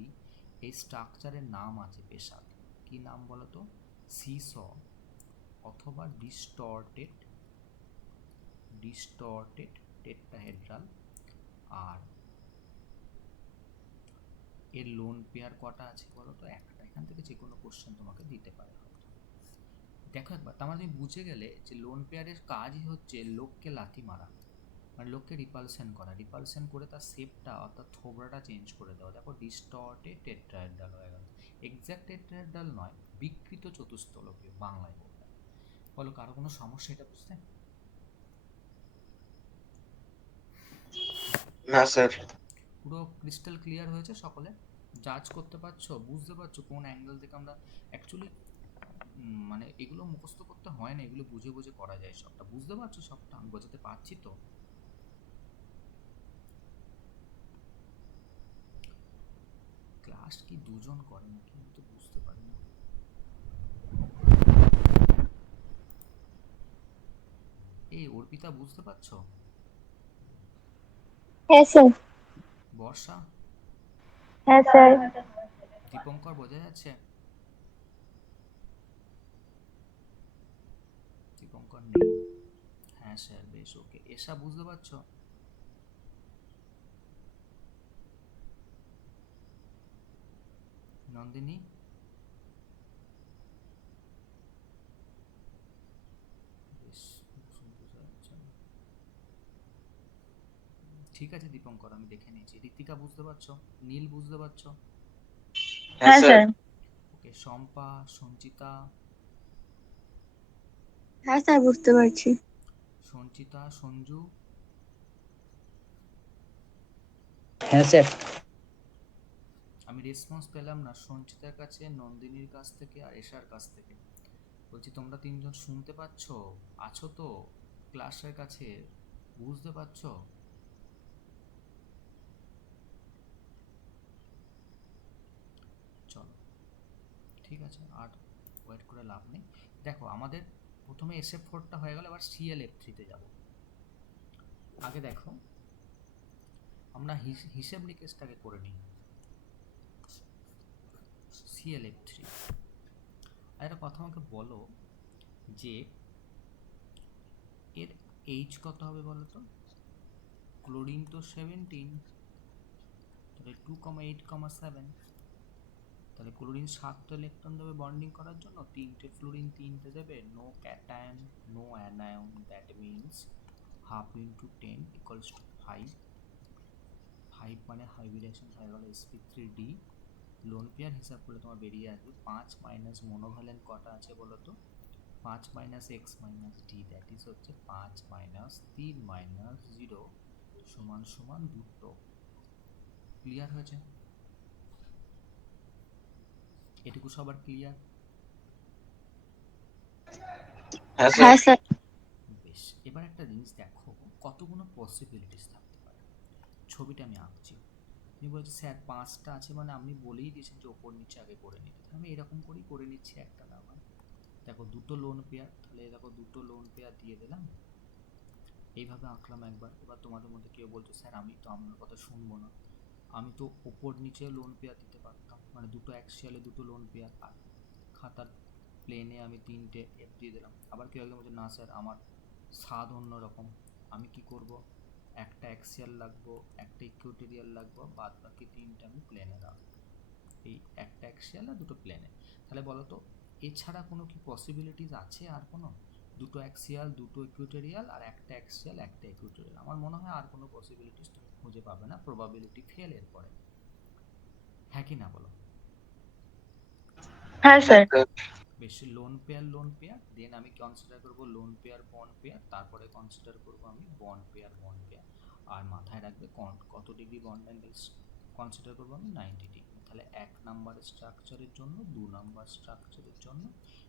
এই স্ট্রাকচারের নাম আছে পেশাদ। কি নাম বলো তো? সিস অথবা ডিস্টর্টেড টেট্রাহেড্রাল। আর এর লোন পেয়ার কটা আছে বলো তো? একটা। এখান থেকে যে কোনো কোশ্চেন তোমাকে দিতে পারে হয়তো। দেখো একবার, তার মানে তুমি বুঝে গেলে যে লোন পেয়ারের কাজই হচ্ছে লোককে লাথি মারা, মানে লোককে রিপালশন করা, রিপালশন করে তার শেপটা অর্থাৎ থোবড়াটা চেঞ্জ করে দেওয়া। দেখো ডিস্টর্টেড টেট্রাহেড্রাল হয়ে গেল। এক্স্যাক্ট টেট্রাহেড্রাল নয়, বিকৃত চতুস্তলকীয় বাংলায় বলতে। বলো কারো কোনো সমস্যা এটা বুঝতে? না স্যার। পুরো ক্রিস্টাল ক্লিয়ার হয়েছে সকলে? জাজ করতে পারছো, বুঝতে পারছো কোন অ্যাঙ্গেল থেকে আমরা অ্যাকচুয়ালি মানে এগুলো মুখস্থ করতে হয় না, এগুলো বুঝে বুঝে করা যায় সবটা। বুঝতে পারছো সবটা? আমি বোঝাতে পারছি তো? ক্লাস কি দুজন করে নাকি আমি তো বুঝতে পারি না। এই অর্পিতা বুঝতে পারছো? হ্যাঁ স্যার। বর্ষা, হ্যাঁ স্যার। দীপঙ্কর বোঝা যাচ্ছে? দীপঙ্কর নেই। হ্যাঁ স্যার, বেশ ওকে। এসা বুঝতে পারছো? নন্দিনী? বেশ, বোঝা যাচ্ছে না। ঠিক আছে দীপঙ্কর, আমি দেখে নিয়েছি। ঋতিকা বুঝতে পারছো? নীল বুঝতে পারছো? হ্যাঁ হ্যাঁ স্যার। স্যার। ওকে। শম্পা, সঞ্চিতা? হ্যাঁ স্যার, বুঝতে পারছি। সঞ্চিতা, সঞ্জু? হ্যাঁ স্যার। আমি রেসপন্স পেলাম না সঞ্চিতার কাছে, নন্দিনীর কাছ থেকে আর এশার কাছ থেকে। বলছি তোমরা তিনজন শুনতে পাচ্ছ? আছো তো ক্লাসের কাছে? বুঝতে পারছো? চলো ঠিক আছে, আর ওয়েট করে লাভ নেই। দেখো আমাদের প্রথমে SF4টা হয়ে গেল, এবার ClF3-তে যাব। আগে দেখো আমরা হিসেব নিকেশটাকে করে নিই। ClF3। আর একটা কথা আমাকে বলো যে এর H কত হবে বলো তো? ক্লোরিন তো 17, তাহলে 2,8,7। তাহলে ক্লোরিন 7টা ইলেকট্রন দেবে বন্ডিং করার জন্য, 3টে ফ্লোরিন 3টে দেবে, no cation no anion, that means half into 10 equals to 5। 5 মানে হাইব্রিডেশন হয়ে গেল sp3d। লোন পেয়ার হিসাব করলে তোমার বেরিয়ে আসবে 5 মাইনাস মনোভ্যালেন্ট কটা আছে বলো তো? 5 minus X minus D, that is হচ্ছে 5 মাইনাস 3 মাইনাস 0 সমান সমান 2। ক্লিয়ার হয়েছে? এটুকু সবার ক্লিয়ার? হ্যাঁ স্যার। হ্যাঁ স্যার। বেশ, এবার একটা জিনিস দেখো কতগুলো পসিবিলিটিস থাকতে পারে। ছবিটা আমি আঁকছি। তুমি বলছো স্যার 5টা আছে, মানে আপনি বলেই দিয়েছেন যে ওপর নিচে আগে করে নিতে। আমি এরকম করেই করে নিচ্ছি একটা না হয়। দেখো দুটো লোন পেয়ার, তাহলে দেখো দুটো লোন পেয়ার দিয়ে দিলাম। এইভাবে আঁকলাম একবার। এবার তোমাদের মধ্যে কেউ বলছো স্যার আমি তো আপনার কথা শুনবো না, আমি তো ওপর নিচে লোন পেয়ার দিতে পারতাম, মানে দুটো অ্যাক্সিয়ালে দুটো লোন পেয়ার, আর খাতার প্লেনে আমি তিনটে এফ দিয়ে দিলাম। আবার কেউ একজন বলছে না স্যার আমার স্বাদ অন্যরকম, আমি কি করব, একটা অ্যাক্সিয়াল লাগবো, একটা ইকুইটোরিয়াল লাগবো, বাদ বাকি তিনটে আমি প্লেনে রাখবো। এই একটা অ্যাক্সিয়াল আর দুটো প্লেনে। তাহলে বলো তো এছাড়া কোনো কি পসিবিলিটিস আছে আর কোনো? দুটো অ্যাক্সিয়াল, দুটো ইকুইটোরিয়াল আর একটা অ্যাক্সিয়াল, একটা ইকুইটোরিয়াল, আমার মনে হয় আর কোনো পসিবিলিটিস তুমি খুঁজে পাবে না প্রবাবিলিটি ফেল এর পরে, হ্যাঁ কি না বলো? হ্যাঁ স্যার। বেশি লোন পেয়ার দেন আমি কনসিডার করব লোন পেয়ার বন্ড পেয়ার, তারপরে কনসিডার করব আমি বন্ড পেয়ার। আর মাথায় রাখবে কত ডিগ্রি বন্ড অ্যাঙ্গেল কনসিডার করবো আমি 90 ডিগ্রি। তাহলে 1 নাম্বার স্ট্রাকচারের জন্য, 2 নাম্বার স্ট্রাকচারের জন্য,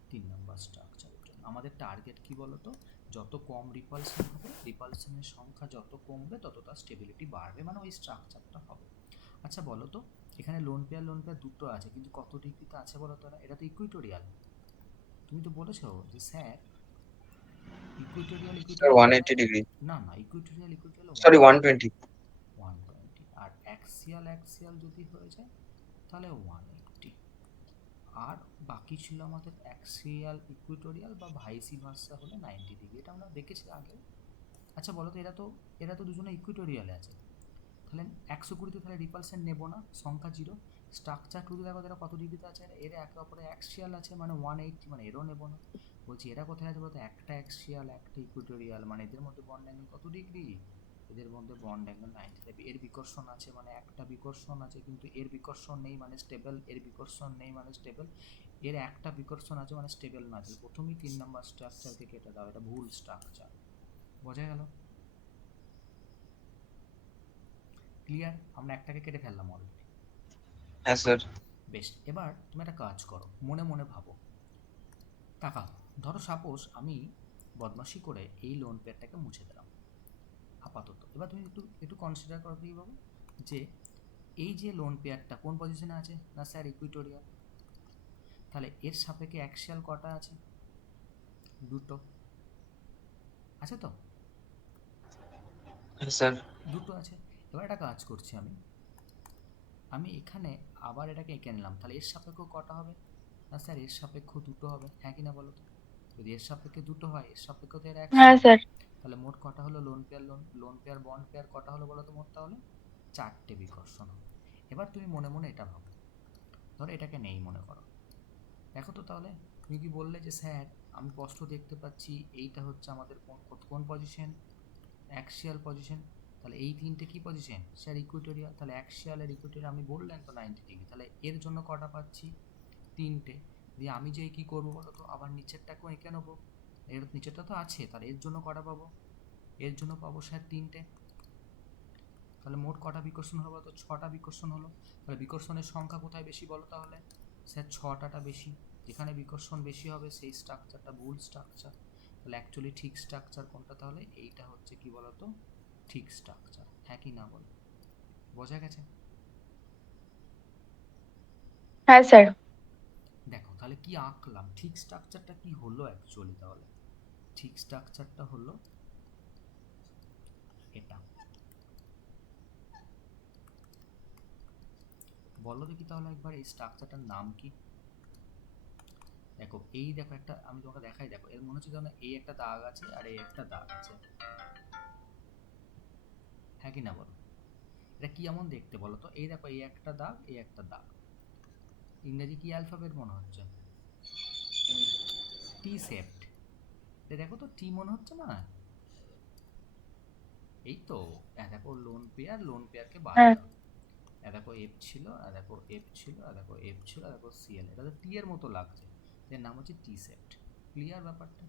3 নাম্বার স্ট্রাকচারের জন্য আমাদের টার্গেট কি বলতো, যত কম রিপালশন হবে, রিপালশনের সংখ্যা যত কমবে ততটা স্টেবিলিটি বাড়বে, মানে ওই স্ট্রাকচারটা হবে। আচ্ছা বলো তো এখানে লোন পেয়ার দুটো আছে, কিন্তু কত ডিগ্রিতে আছে বলো তো? এটা তো ইকুইটোরিয়াল। তুমি তো বলেছো যে sir equatorial sir equatorial 180 degree, না না, ইকুইটোরিয়াল সরি 120। 120, আর অ্যাক্সিয়াল যদি হয়ে যায় তাহলে 180, আর বাকি ছিল আমাদের অ্যাক্সিয়াল ইকুইটোরিয়াল বা ভাইসি ভার্সা হলে 90 ডিগ্রি, এটা আমরা দেখেছি আগে। আচ্ছা বলো তো এরা তো দুজনে ইকুইটোরিয়ালে আছে, তাহলে 120তে তাহলে রিপালশন নেবো না, সংখ্যা 0। স্ট্রাকচার টু দেখো এরা কত ডিগ্রিতে আছে, এরা একে অপরে অ্যাক্সিয়াল আছে মানে 180, মানে এরও নেবো না। বলছি এরা কোথায় আছে বলতো, একটা অ্যাক্সিয়াল একটা ইকুইটোরিয়াল, মানে এদের মধ্যে বন্ড অ্যাঙ্গেল কত ডিগ্রি, এদের মধ্যে বন্ড অ্যাঙ্গেল 90 ডিগ্রি। এর বিকর্ষণ আছে মানে একটা বিকর্ষণ আছে, কিন্তু এর বিকর্ষণ নেই মানে স্টেবল, এর বিকর্ষণ নেই মানে স্টেবল, এর একটা বিকর্ষণ আছে মানে স্টেবল না। তাহলে প্রথমেই 3 নাম্বার স্ট্রাকচারকে কেটে দাও, এটা ভুল স্ট্রাকচার। বোঝা গেল? ক্লিয়ার? আমরা একটাকে কেটে ফেললাম অলরেডি। হ্যাঁ স্যার। বেশ, এবার তুমি একটা কাজ করো, মনে মনে ভাবো, তাকাও। ধরো সাপোজ আমি বদমাশি করে এই লোন পেয়ারটাকে মুছে দিলাম আপাতত। এবার তুমি একটু একটু কনসিডার করো কি বাবু, যে এই যে লোন পেয়ারটা কোন পজিশনে আছে না স্যার ইকুইটোরিয়াল, তাহলে এর সাপেক্ষে অ্যাক্সিয়াল কটা আছে? দুটো আছে তো? হ্যাঁ স্যার। দুটো আছে। এবার একটা কাজ করছি আমি এখানে আবার এটাকে এঁকে নিলাম, তাহলে এর সাপেক্ষ কটা হবে না স্যার এর সাপেক্ষ দুটো হবে, হ্যাঁ কি না বলো তো? যদি এর সাপেক্ষে দুটো হয়, এর সাপেক্ষ তো এর হ্যাঁ একসাথে, স্যার। তাহলে মোট কটা হলো লোন পেয়ার বন্ড পেয়ার কটা হলো বলো তো? মোট তাহলে 4টে বিকর্ষণ হবে। এবার তুমি মনে মনে এটা ভাবো, ধরো এটাকে নেই মনে করো, দেখো তো তাহলে তুমি কি বললে যে স্যার আমি স্পষ্ট দেখতে পাচ্ছি এইটা হচ্ছে আমাদের কোন পজিশন, অ্যাক্সিয়াল পজিশন, তাহলে এই তিনটে কি পজিশন স্যার ইকুইটোরিয়াল, তাহলে অ্যাক্সিয়াল আর ইকুইটোরিয়াল আমি বললেন তো 90 ডিগ্রি, তাহলে এর জন্য কটা পাচ্ছি? তিনটে। দিয়ে আমি যে কি করবো বলো তো, আবার নিচেরটাকেও এঁকে নেবো, এর নিচেরটা তো আছে, তাহলে এর জন্য কটা পাবো? এর জন্য পাবো স্যার তিনটে। তাহলে মোট কটা বিকর্ষণ হলো তো? 6টা বিকর্ষণ হলো। তাহলে বিকর্ষণের সংখ্যা কোথায় বেশি বলো তাহলে? স্যার 6টা বেশি, যেখানে বিকর্ষণ বেশি হবে সেই স্ট্রাকচারটা ভুল স্ট্রাকচার। তাহলে অ্যাকচুয়ালি ঠিক স্ট্রাকচার কোনটা তাহলে? এইটা হচ্ছে কি বলতো ঠিক স্ট্রাকচার, হ্যাঁ কি না বলো? বোঝা গেছে? হ্যাঁ স্যার। দেখো তাহলে কি আঁকলাম, ঠিক স্ট্রাকচারটা কি হলো অ্যাকচুয়ালি? তাহলে ঠিক স্ট্রাকচারটা হলো এটা। বলো দেখি তাহলে একবার এই স্ট্রাকচারটার নাম কি? দেখো এই দেখো একটা আমি তোমাকে দেখাই, দেখো এর মনে হচ্ছে যেন এই একটা দাগ আছে আর এই একটা দাগ আছে, হ্যাঁ কি না বলো? এটা কি এমন দেখতে বলো তো? এই দেখো এই একটা দাগ, এই একটা দাগ, ইংরেজি কি অ্যালফাবেট মনে হচ্ছে? টি শেপড। দেখো তো টি মনে হচ্ছে না? এই তো, দেখো লোন পেয়ারকে বাদ হ্যাঁ। দাও, দেখো এফ ছিল, দেখো এফ ছিল, দেখো এফ ছিল, দেখো সিএল, এটা তো টি এর মতো লাগছে, এর নাম হচ্ছে টি সেট। ক্লিয়ার ব্যাপারটা?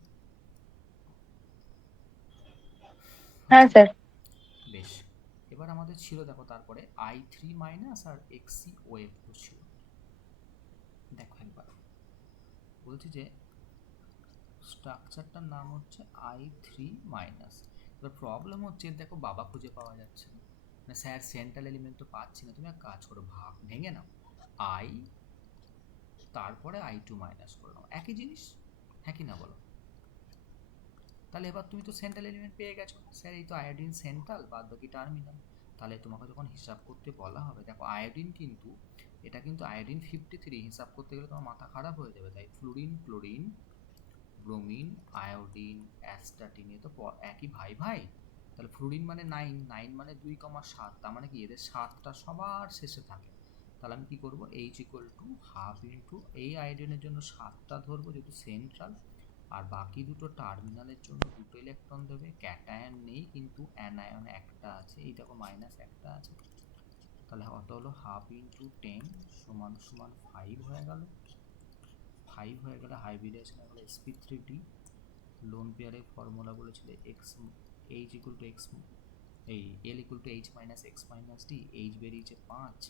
হ্যাঁ হয়েছে? স্যার। বেশ, এবার আমাদের ছিল দেখো তারপরে i3 মাইনাস আর xc ওয়েভ ছিল। দেখো একবার বলছি যে স্ট্রাকচারটার নাম হচ্ছে i3 মাইনাস। এবার প্রবলেম হচ্ছে দেখো বাবা খুঁজে পাওয়া যাচ্ছে না, মানে স্যার সেন্ট্রাল এলিমেন্ট তো পাচ্ছি না। তুমি এক কাজ করো, ভেঙে নাও, i তারপরে i2 মাইনাস করে নাও, একই জিনিস, হ্যাঁ কি না বলো? তাহলে এবার তুমি তো সেন্ট্রাল এলিমেন্ট পেয়ে গেছো, স্যার এই তো আয়োডিন সেন্ট্রাল, বাদ বাকি টার্মিনাল। তাহলে তোমাকে যখন হিসাব করতে বলা হবে, দেখো আয়োডিন কিন্তু, এটা কিন্তু আয়োডিন 53, হিসাব করতে গেলে তোমার মাথা খারাপ হয়ে যাবে। তাই fluorine, chlorine, bromine, iodine, astatine, এ তো একই ভাই ভাই। তাহলে ফ্লুরিন মানে 9 মানে 2,7, তার মানে কি এদের 7টা সবার শেষে থাকে। তাহলে আমি কি করব, H equal to half into, এই আয়োডিনের জন্য 7টা ধরবো যেহেতু সেন্ট্রাল, আর বাকি দুটো টার্মিনালের জন্য 2টো ইলেকট্রন দেবে। ক্যাটায়ন নেই কিন্তু অ্যানায়ন একটা আছে, এই দেখো মাইনাস একটা আছে। তাহলে কত হলো, হাফ ইন্টু 10 সমান সমান 5 হয়ে গেল। 5 হয়ে গেলে হাইব্রিডেশন হয়ে গেল sp3d। লোন পেয়ারের ফর্মুলা বলেছিল X, H equal to X, এই L equal to H minus X minus D. H বেরিয়েছে 5,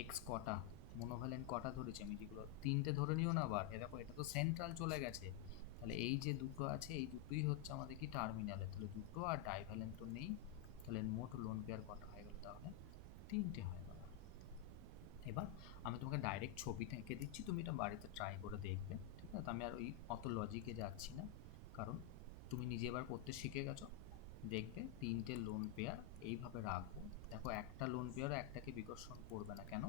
এক্স কটা মনোভ্যালেন্ট কটা ধরেছি আমি, যেগুলো 3টে ধরে নিও না আবার, এ দেখো এটা তো সেন্ট্রাল চলে গেছে। তাহলে এই যে দুটো আছে এই দুটোই হচ্ছে আমাদের কি টার্মিনালে, তাহলে দুটো, আর ডাইভ্যালেন্ট তো নেই। তাহলে মোট লোন পেয়ার কটা হয়ে গেল, তাহলে 3টে হয়ে গেল। এবার আমি তোমাকে ডাইরেক্ট ছবিতে এঁকে দিচ্ছি, তুমি এটা বাড়িতে ট্রাই করে দেখবে, ঠিক আছে? আমি আর ওই অত লজিকে যাচ্ছি না, কারণ তুমি নিজে এবার করতে শিখে গেছো। দেখবে 3টে লোন পেয়ার এইভাবে রাখবো। দেখো একটা লোন পেয়ার একটাকে বিকর্ষণ করবে না, কেন?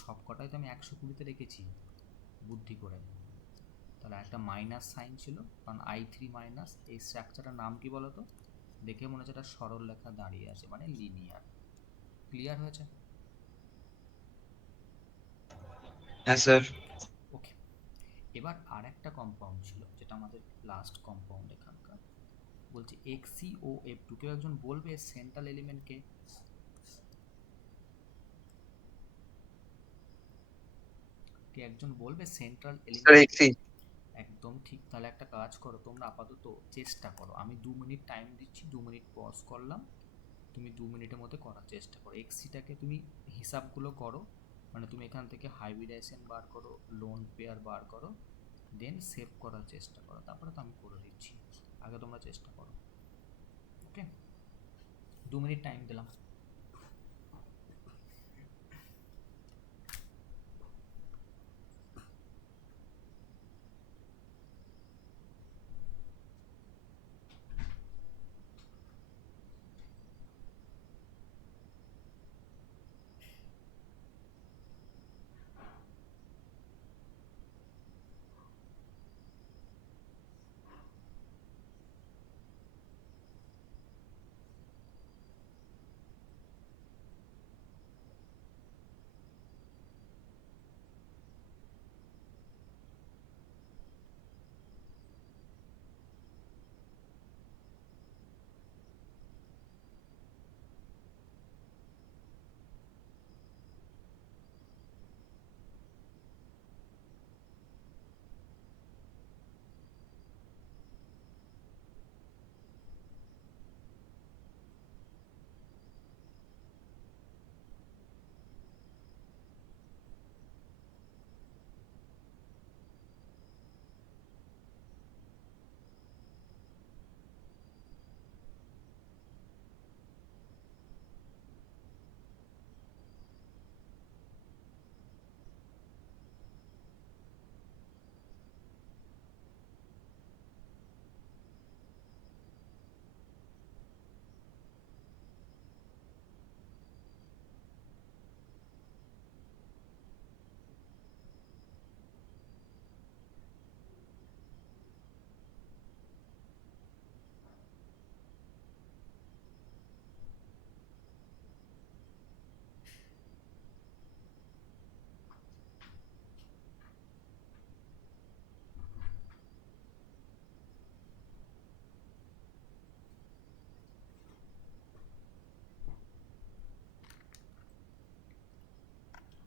সব কটাই তো আমি 120-তে রেখেছি বুদ্ধি করে। তাহলে একটা মাইনাস সাইন ছিল, কারণ I3 মাইনাস। এই স্ট্রাকচারটার নাম কি বলো তো? দেখে মনে হচ্ছে একটা সরল লেখা দাঁড়িয়ে আছে, মানে লিনিয়ার। ক্লিয়ার হয়েছে? হ্যাঁ স্যার। ওকে। এবার আর একটা কম্পাউন্ড ছিল যেটা আমাদের লাস্ট কম্পাউন্ড এখানকার, বলছে XCOF2। কেউ একজন বলবে সেন্ট্রাল এলিমেন্টকে? কে একজন বলবে সেন্ট্রাল স্যার এলিমেন্ট? এক্সি। একদম ঠিক। তাহলে একটা কাজ করো, তোমরা আপাতত চেষ্টা করো, আমি 2 মিনিট টাইম দিচ্ছি, 2 মিনিট পজ করলাম, তুমি 2 মিনিটের মধ্যে করার চেষ্টা করো। এক্সিটাকে তুমি হিসাবগুলো করো, মানে তুমি এখান থেকে হাইব্রিডাইজেশন বার করো, লোন পেয়ার বার করো, দেন সেভ করার চেষ্টা করো, তারপরে তো আমি করে দিচ্ছি। আগে তোমরা চেষ্টা করো। ওকে, 2 মিনিট টাইম দিলাম।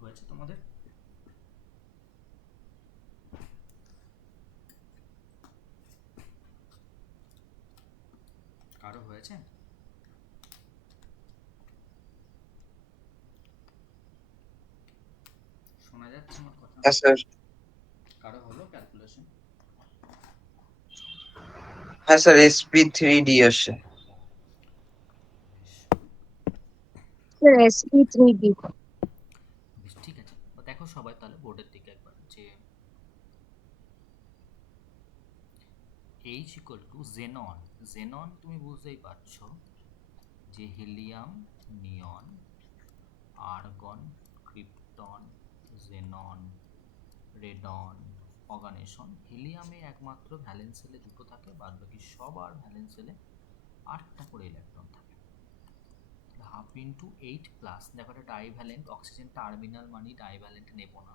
হয়েছে তোমাদের? কারো হয়েছে? শোনা যাচ্ছে আমার কথা? হ্যাঁ স্যার। কারো হলো ক্যালকুলেশন? হ্যাঁ স্যার, sp3d আসছে। Sir, SP3D. বেশ, ঠিক আছে। দেখো সবাই তাহলে বোর্ডের দিকে একবার, যে H equal to xenon. Xenon তুমি বুঝতেই পারছো যে হিলিয়াম, নিয়ন, আর্গন, ক্রিপ্টন, জেনন, রেডন, অর্গানেশন। হিলিয়ামে একমাত্র ভ্যালেন্স শেলে দুটো থাকে, বাদ বাকি সবার ভ্যালেন্স শেলে 8টা করে ইলেকট্রন থাকে। হাফ ইন্টু 8+, দেখো এটা ডাইভ্যালেন্ট, অক্সিজেন টার্মিনাল মানে ডাইভ্যালেন্ট নেব না।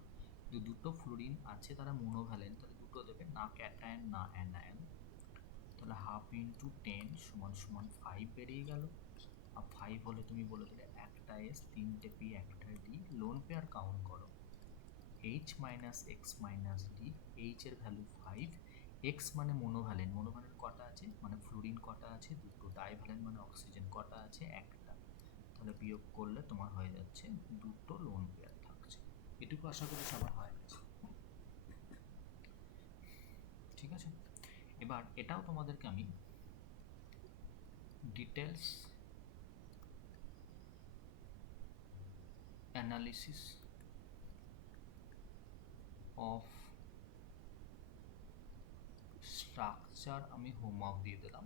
দুটো ফ্লুরিন আছে তারা মোনোভ্যালেন্ট, তাহলে দুটো দেবে, না ক্যাটায়ন না অ্যানায়ন। তাহলে হাফ ইন্টু 10 সমান সমান 5 বেরিয়ে গেল। আর 5 হলে তুমি বলে দিলে একটা এস, 3টে পি, একটা ডি। লোন পেয়ার কাউন্ট করো, H minus X minus D. H এর ভ্যালু 5, এক্স মানে মোনোভ্যালেন্ট, মোনোভ্যালেন্ট কটা আছে মানে ফ্লুরিন কটা আছে, দুটো। ডাইভ্যালেন্ট মানে অক্সিজেন কটা আছে, একটা। তাহলে বিয়োগ করলে তোমার হয়ে যাচ্ছে দুটো লোন পেয়ার থাকছে। এটুকু আশা করি সবার হয়ে গেছে, ঠিক আছে। এবার এটাও তোমাদেরকে আমি ডিটেলস অ্যানালিসিস অফ স্ট্রাকচার আমি হোমওয়ার্ক দিয়ে দিলাম,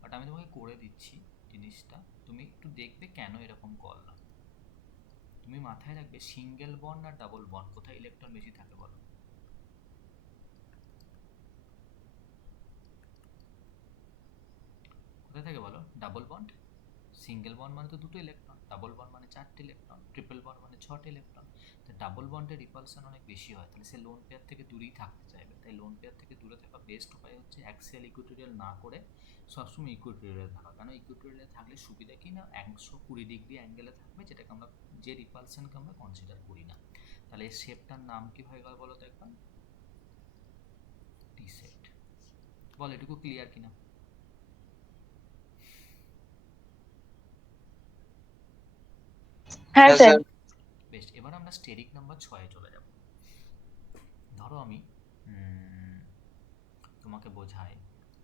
বাট আমি তোমাকে করে দিচ্ছি জিনিসটা, তুমি একটু দেখবে কেন এরকম করলাম। তুমি মাথায় রাখবে সিঙ্গেল বন্ড আর ডাবল বন্ড কোথায় ইলেকট্রন বেশি থাকে বলো? কোথায় থাকে বলো? Double bond. সিঙ্গেল বন্ড মানে তো দুটো ইলেকট্রন, ডাবল বন্ড মানে 4টে ইলেকট্রন, ট্রিপল বন্ড মানে 6টে ইলেকট্রন। তো ডাবল বন্ডের রিপালশন অনেক বেশি হয়, তাহলে সে লোন পেয়ার থেকে দূরেই থাকতে চাইবে। তাই লোন পেয়ার থেকে দূরে থাকা বেস্ট উপায় হচ্ছে অ্যাক্সিয়াল ইকুইটোরিয়াল না করে সবসময় ইকুইটোরিয়ালে থাকা। কেন ইকুইটোরিয়ালে থাকলে সুবিধা কি না, 120 ডিগ্রি অ্যাঙ্গেলে থাকবে, যেটাকে আমরা, যে রিপালশনকে আমরা কনসিডার করি না। তাহলে এই শেপটার নাম কি হয়ে গেল বলো তো একবার? টি সেট। বল এটুকু ক্লিয়ার কিনা? হ্যাঁ হ্যাঁ স্যার। স্যার। বেশ, এবার আমরা স্টেরিক নাম্বার 6-এ চলে যাব। ধরো আমি তোমাকে বোঝাই,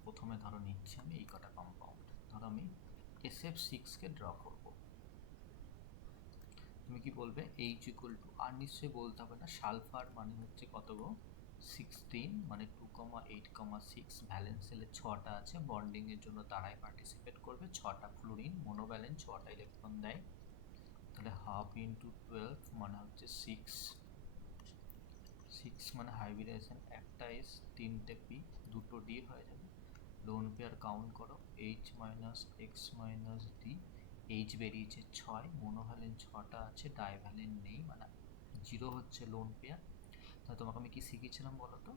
প্রথমে ধরো নিচ্ছি আমি এই কটা কম্পাউন্ড। ধরো আমি SF6কে ড্র করব। তুমি কি বলবে? H ইকুয়াল টু, আর নিশ্চয়ই বলতে হবে না, সালফার মানে হচ্ছে কত গো? 16, মানে 2,8,6। ভ্যালেন্স শেলে 6টা আছে, বন্ডিং এর জন্য তারাই পার্টিসিপেট করবে। 6টা ফ্লুরিন, মোনোভ্যালেন্ট, 6টা ইলেকট্রন দেয়। তাহলে হাফ ইন্টু 12 মানে হচ্ছে 6 মানে হাইব্রিডাইজেশন, একটা এস, 3টে পি, দুটো ডি হয়ে যাবে। লোন পেয়ার কাউন্ট করো, H minus X minus D. H বেরিয়েছে 6, মোনোভ্যালেন্ট 6টা আছে, ডাইভ্যালেন্ট নেই, মানে 0 হচ্ছে লোন পেয়ার। তাহলে তোমাকে আমি কি শিখিয়েছিলাম বলো তো?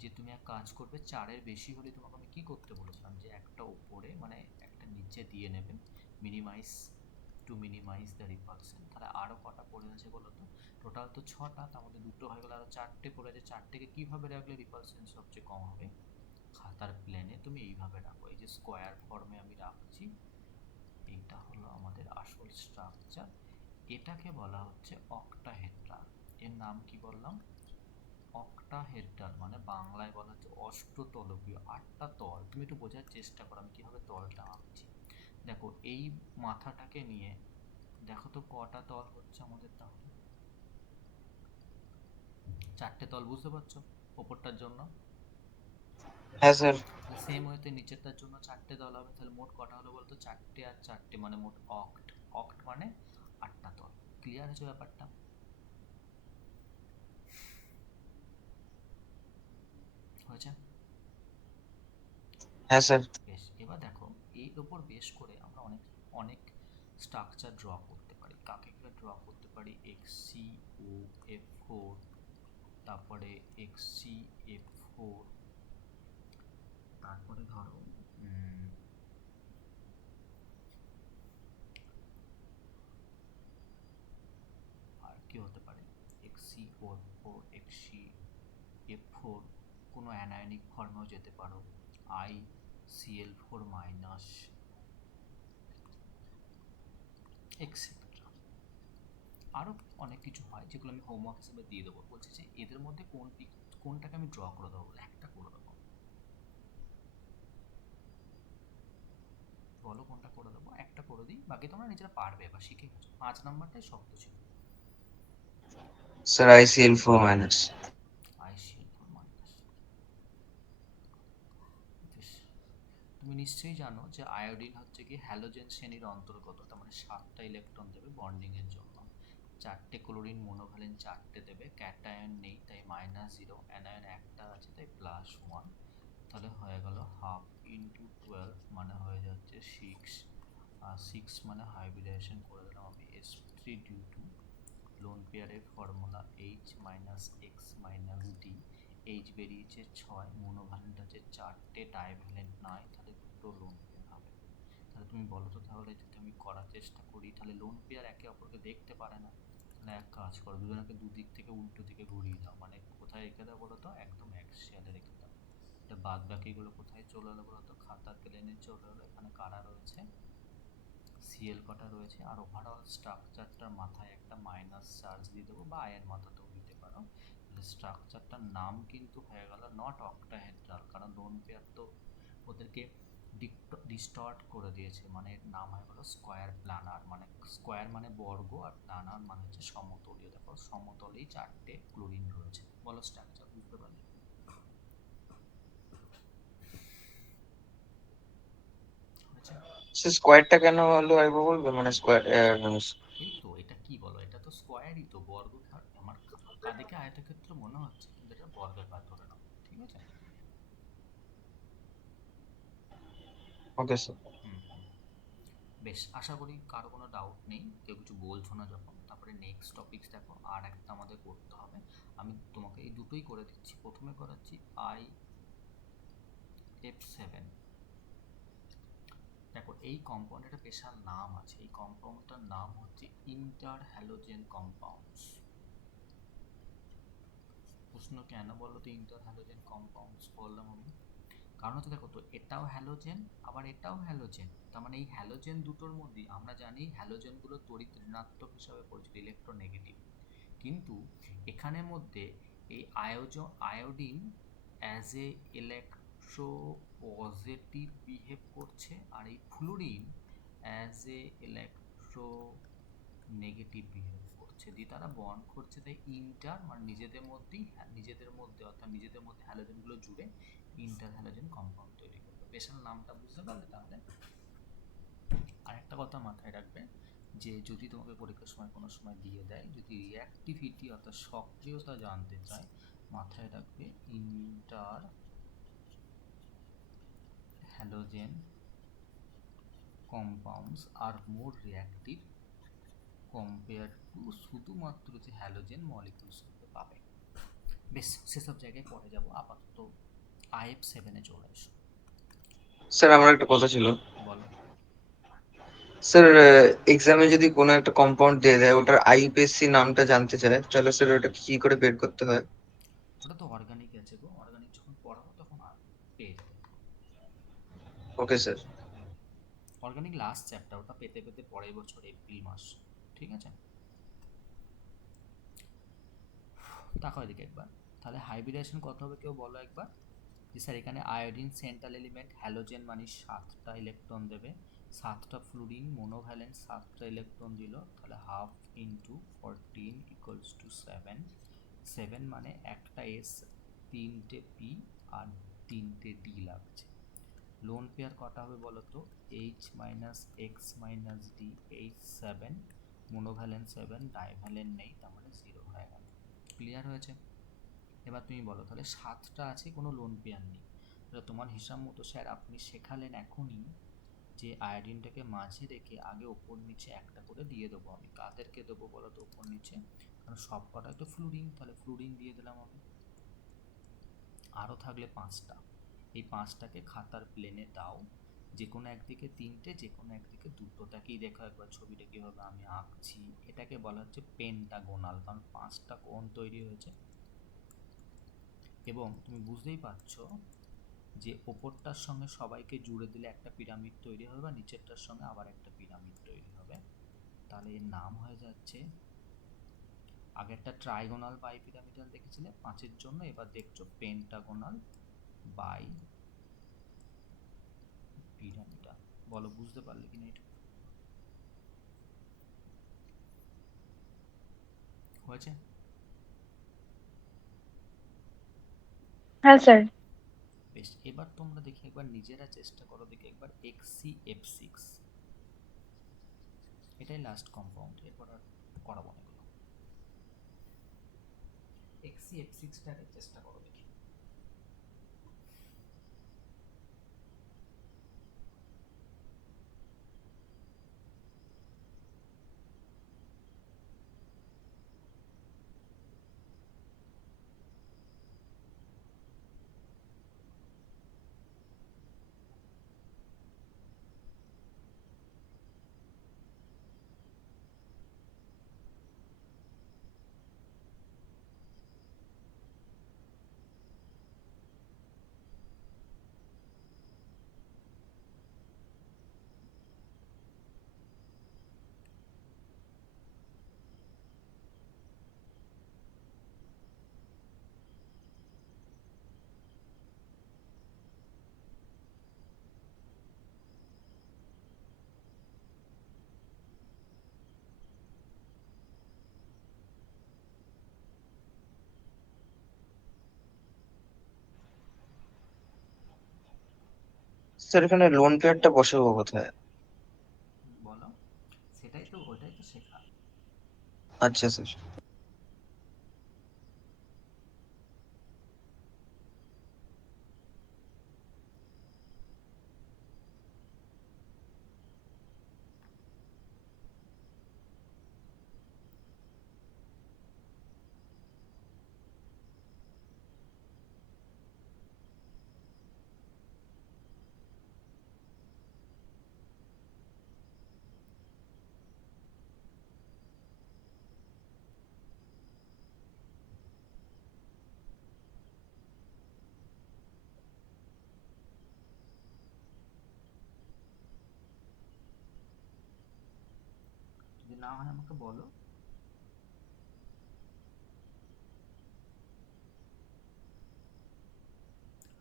যে তুমি এক কাজ করবে, 4-এর বেশি হলে তোমাকে আমি কি করতে বলেছিলাম, যে একটা উপরে মানে একটা নিচে দিয়ে নেবে, minimize to minimize the repulsion. তাহলে আরও কটা পড়ে আছে বলো তো? টোটাল তো 6টা, তার মধ্যে দুটো হয়ে গেল, আরও 4টে পড়ে আছে। 4টেকে কীভাবে রাখলে রিপালশন সবচেয়ে কম হবে? খাতার প্লেনে তুমি এইভাবে রাখো, এই যে স্কোয়ার ফর্মে আমি রাখছি। এইটা হলো আমাদের আসল স্ট্রাকচার, এটাকে বলা হচ্ছে অক্টাহেড্রাল। এর নাম কি বললাম? অক্টাহেড্রাল, মানে বাংলায় বলা হচ্ছে অষ্টতলকীয়, 8টা তল। তুমি একটু বোঝার চেষ্টা করো আমি কীভাবে তলটা আঁকছি। দেখো এই মাথাটাকে নিয়ে দেখো তো কটা তল হচ্ছে আমাদের, তাহলে 4টে তল, বুঝতে পারছো? ওপরটার জন্য। হ্যাঁ স্যার। সেম ওয়েতে নিচেরটার জন্য 4টে তল হবে। তাহলে মোট কটা হলো বলতো? 4টে আর 4টে মানে মোট অক্ট। অক্ট মানে 8টা তল। ক্লিয়ার হয়েছে ব্যাপারটা? হয়েছে? হ্যাঁ স্যার। বেশ, এবার দেখো এর উপর বেশ করে আমরা অনেক অনেক স্ট্রাকচার ড্র করতে পারি। কাকে কাকে ড্র করতে পারি? HCOF4, তারপরে HCF4, তারপরে ধরো আর কি হতে পারে? HCO4, HCF4, কোনো অ্যানায়নিক ফর্মেও যেতে পারো, ICl4-, এক্সেট্রা। আরও অনেক কিছু হয় যেগুলো আমি হোমওয়ার্ক হিসেবে দিয়ে দেবো। বলছি যে এদের মধ্যে কোনটাকে আমি ড্র করে দেবো? একটা করে দেবো, বলো কোনটা করে দেবো? একটা করে দিই, বাকি তোমরা নিজেরা পারবে বা শিখে গেছো। 5 নাম্বারটাই শক্ত ছিল। Sir ICl4-। ICl4-। বেশ, তুমি নিশ্চয়ই জানো যে আয়োডিন হচ্ছে কি হ্যালোজেন শ্রেণীর অন্তর্গত, তার মানে 7টা ইলেকট্রন দেবে বন্ডিং এর জন্য, 4টে ক্লোরিন মনোভ্যালেন্ট 4টে দেবে, ক্যাটায়ন নেই তাই -0, অ্যানায়ন একটা আছে তাই +1, তাহলে হয়ে গেল হাফ ইন্টু 12 মানে হয়ে যাচ্ছে 6, আর 6 মানে হাইব্রিডাইজেশন করে দিলাম আমি sp3 ডিউ টু লোন পেয়ারের formula H minus X minus D, H বেরিয়েছে 6, মনোভ্যালেন্ট আছে 4টে, ডাইভ্যালেন্ট নয়, তাহলে দুটো লোন পেয়ার হবে। তাহলে তুমি বলো তো, তাহলে যদি আমি করার চেষ্টা করি তাহলে লোন পেয়ার একে অপরকে দেখতে পারে না, তাহলে এক কাজ করো, দুজনকে দুদিক থেকে উল্টো দিকে ঘুরিয়ে দাও, মানে কোথায় রেখে দাও বলো তো, একদম অ্যাক্সিয়ালে রেখে দাও। এটা বাদ বাকিগুলো কোথায় চলে এলো বলো তো, খাতার প্লেনে চলে এলো। এখানে কারা রয়েছে, সিএল কটা রয়েছে, আর ওভারঅল স্ট্রাকচারটার মাথায় একটা মাইনাস চার্জ দিয়ে দেবো, বা আয়ের মাথাতেও দিতে পারো। তাহলে স্ট্রাকচারটার নাম কিন্তু হয়ে গেল নট অক্টাহেড্রাল, কারণ লোন পেয়ার তো ওদেরকে ডিস্টর্ট করে দিয়েছে, মানে এর নাম হয়ে গেল স্কোয়ার প্ল্যানার, মানে স্কোয়ার মানে বর্গ আর প্ল্যানার মানে হচ্ছে সমতলীয়। দেখো সমতলেই 4টে ক্লোরিন রয়েছে। বলো স্ট্রাকচার বুঝতে পারলে? সে স্কোয়ারটা কেন হলো একবার বলবে, মানে স্কোয়ার? এই তো এটা কি বলো, এটা তো স্কোয়ারই তো, বর্গাকার। আমার আঁকা দেখে আয়তক্ষেত্র মনে হচ্ছে, কিন্তু এটা বর্গাকার ধরে নাও, ঠিক আছে? Okay sir. হুম হুম। বেশ, আশা করি কারো কোনো ডাউট নেই, কেউ কিছু বলছো না যখন। তারপরে নেক্সট টপিক দেখো, আর একটা আমাদের করতে হবে। আমি তোমাকে এই দুটোই করে দিচ্ছি। প্রথমে করাচ্ছি IF7। দেখো এই কম্পাউন্ডের একটা স্পেশাল নাম আছে, এই কম্পাউন্ডটার নাম হচ্ছে ইন্টার হ্যালোজেন কম্পাউন্ডস। প্রশ্ন কেন বলো তো ইন্টার হ্যালোজেন কম্পাউন্ডস বললাম আমি? কারণ হচ্ছে দেখো তো, এটাও হ্যালোজেন আবার এটাও হ্যালোজেন, তার মানে এই হ্যালোজেন দুটোর মধ্যে আমরা জানি হ্যালোজেনগুলো তড়িৎ ঋণাত্মক হিসাবে পরিচিত, ইলেকট্রোনেগেটিভ। কিন্তু এখানের মধ্যে এই iodine as a electro positive behave করছে, আর এই fluorine as a electro negative behave করছে, দিয়ে তারা বন্ড করছে, তাই ইন্টার মানে নিজেদের মধ্যে অর্থাৎ নিজেদের মধ্যে হ্যালোজেনগুলো জুড়ে ইন্টার হ্যালোজেন কম্পাউন্ড তৈরি করবে। স্পেশাল নামটা বুঝতে পারলে? তাহলে আরেকটা কথা মাথায় রাখবে, যে যদি তোমাকে পরীক্ষার সময় কোনো সময় দিয়ে দেয়, যদি রিঅ্যাক্টিভিটি অর্থাৎ সক্রিয়তা জানতে চায়, মাথায় রাখবে inter halogen compounds are more reactive compare to শুধুমাত্র যে হ্যালোজেন মলিকিউলসগুলো পাবে। বেশ, সেসব জায়গায় পরে যাব, আপাতত IF7-এ চলে এসো। স্যার আমার একটা কথা ছিল। বলো। স্যার এক্সামে যদি কোনো একটা কম্পাউন্ড দিয়ে দেয়, ওটার আইপিএসসি নামটা জানতে চায়, তাহলে স্যার ওটা কি করে বের করতে হয়? ওটা তো অর্গানিক আছে গো, অর্গানিক যখন পড়াবো তখন পেয়ে যাবে। Okay sir. Organic last chapter, ওটা পেতে পেতে পরের বছর এপ্রিল মাস, ঠিক আছে? তাকাও এদিকে একবার। তাহলে হাইব্রিডেশন কত হবে কেউ বলো একবার? যে স্যার এখানে আয়োডিন সেন্ট্রাল এলিমেন্ট, হ্যালোজেন মানে 7টা ইলেকট্রন দেবে, 7টা ফ্লুরিন মনোভ্যালেন্ট 7টা ইলেকট্রন দিল, তাহলে হাফ ইন্টু 14 ইকুয়ালস টু 7। 7 মানে একটা এস, 3টে পি আর 3টে ডি লাগছে। লোন পেয়ার কটা হবে বলো তো? H minus X minus D, H7, monovalent 7, divalent নেই, তার মানে 0 হয়ে গেল। ক্লিয়ার হয়েছে? এবার তুমি বলো, তাহলে 7টা আছে, কোনো লোন পেয়ার নেই, তাহলে তোমার হিসাব মতো স্যার আপনি শেখালেন এখনই যে আয়োডিনটাকে মাঝে রেখে আগে ওপর নিচে একটা করে দিয়ে দেবো। আমি কাদেরকে দেবো বলো তো ওপর নিচে? কারণ সব কটাই তো ফ্লুরিন, তাহলে ফ্লুরিন দিয়ে দিলাম আমি। আরও থাকলে 5টা, এই 5টাকে খাতার প্লেনে দাও, যে কোনো একদিকে 3টে, যে কোনো একদিকে 2টো। তাকেই দেখো একবার ছবিটা কীভাবে আমি আঁকছি। এটাকে বলা হচ্ছে পেন্টাগোনাল, কারণ 5টা কোণ তৈরি হয়েছে। এবং তুমি বুঝতেই পারছো যে ওপরটার সঙ্গে সবাইকে জুড়ে দিলে একটা পিরামিড তৈরি হবে, বা নিচেরটার সঙ্গে আবার একটা পিরামিড তৈরি হবে। তাহলে এর নাম হয়ে যাচ্ছে, আগে একটা ট্রাইগোনাল বাই পিরামিডাল দেখেছিলে 5-এর জন্য, এবার দেখছো পেন্টাগোনাল বাই পিরামিডাল। বলো বুঝতে পারলে কিনা এটা? হয়েছে? হ্যাঁ স্যার। বেশ, এবার এবার তোমরা দেখি একবার নিজেরা চেষ্টা করো, দেখি একবার XCF6, এটাই লাস্ট কম্পাউন্ড, এরপর আর করাবো না এগুলো। XCF6টাকে চেষ্টা করো দেখি। স্যার এখানে লোন পেয়ারটা বসাবো কোথায়? বলো, সেটাই তো, ওইটাই তো শেখা। আচ্ছা স্যার। যদি না হয় আমাকে বলো,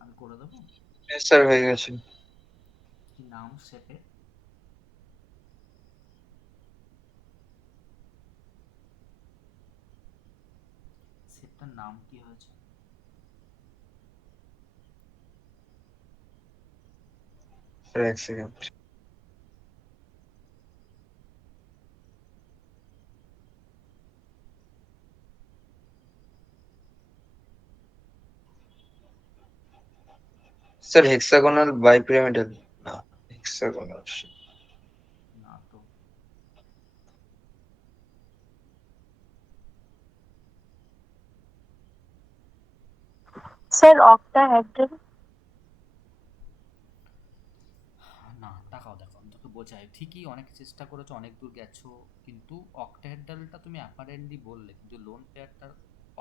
আমি করে দেবো। স্যার হয়ে গেছে। কি নাম শেপের? শেপটার নাম কি হয়েছে? স্যার এক সেকেন্ড। স্যার হেক্সাগোনাল বাইপিরামিডাল, না হেক্সাগোনাল। না তো। Sir, octahedral. না, তাকাও, দেখো আমি তোকে বোঝাই, ঠিকই অনেক চেষ্টা করেছো, অনেক দূর গেছো, কিন্তু অক্টাহেড্রালটা তুমি অ্যাপারেন্টলি বললে, কিন্তু লোন পেয়ারটার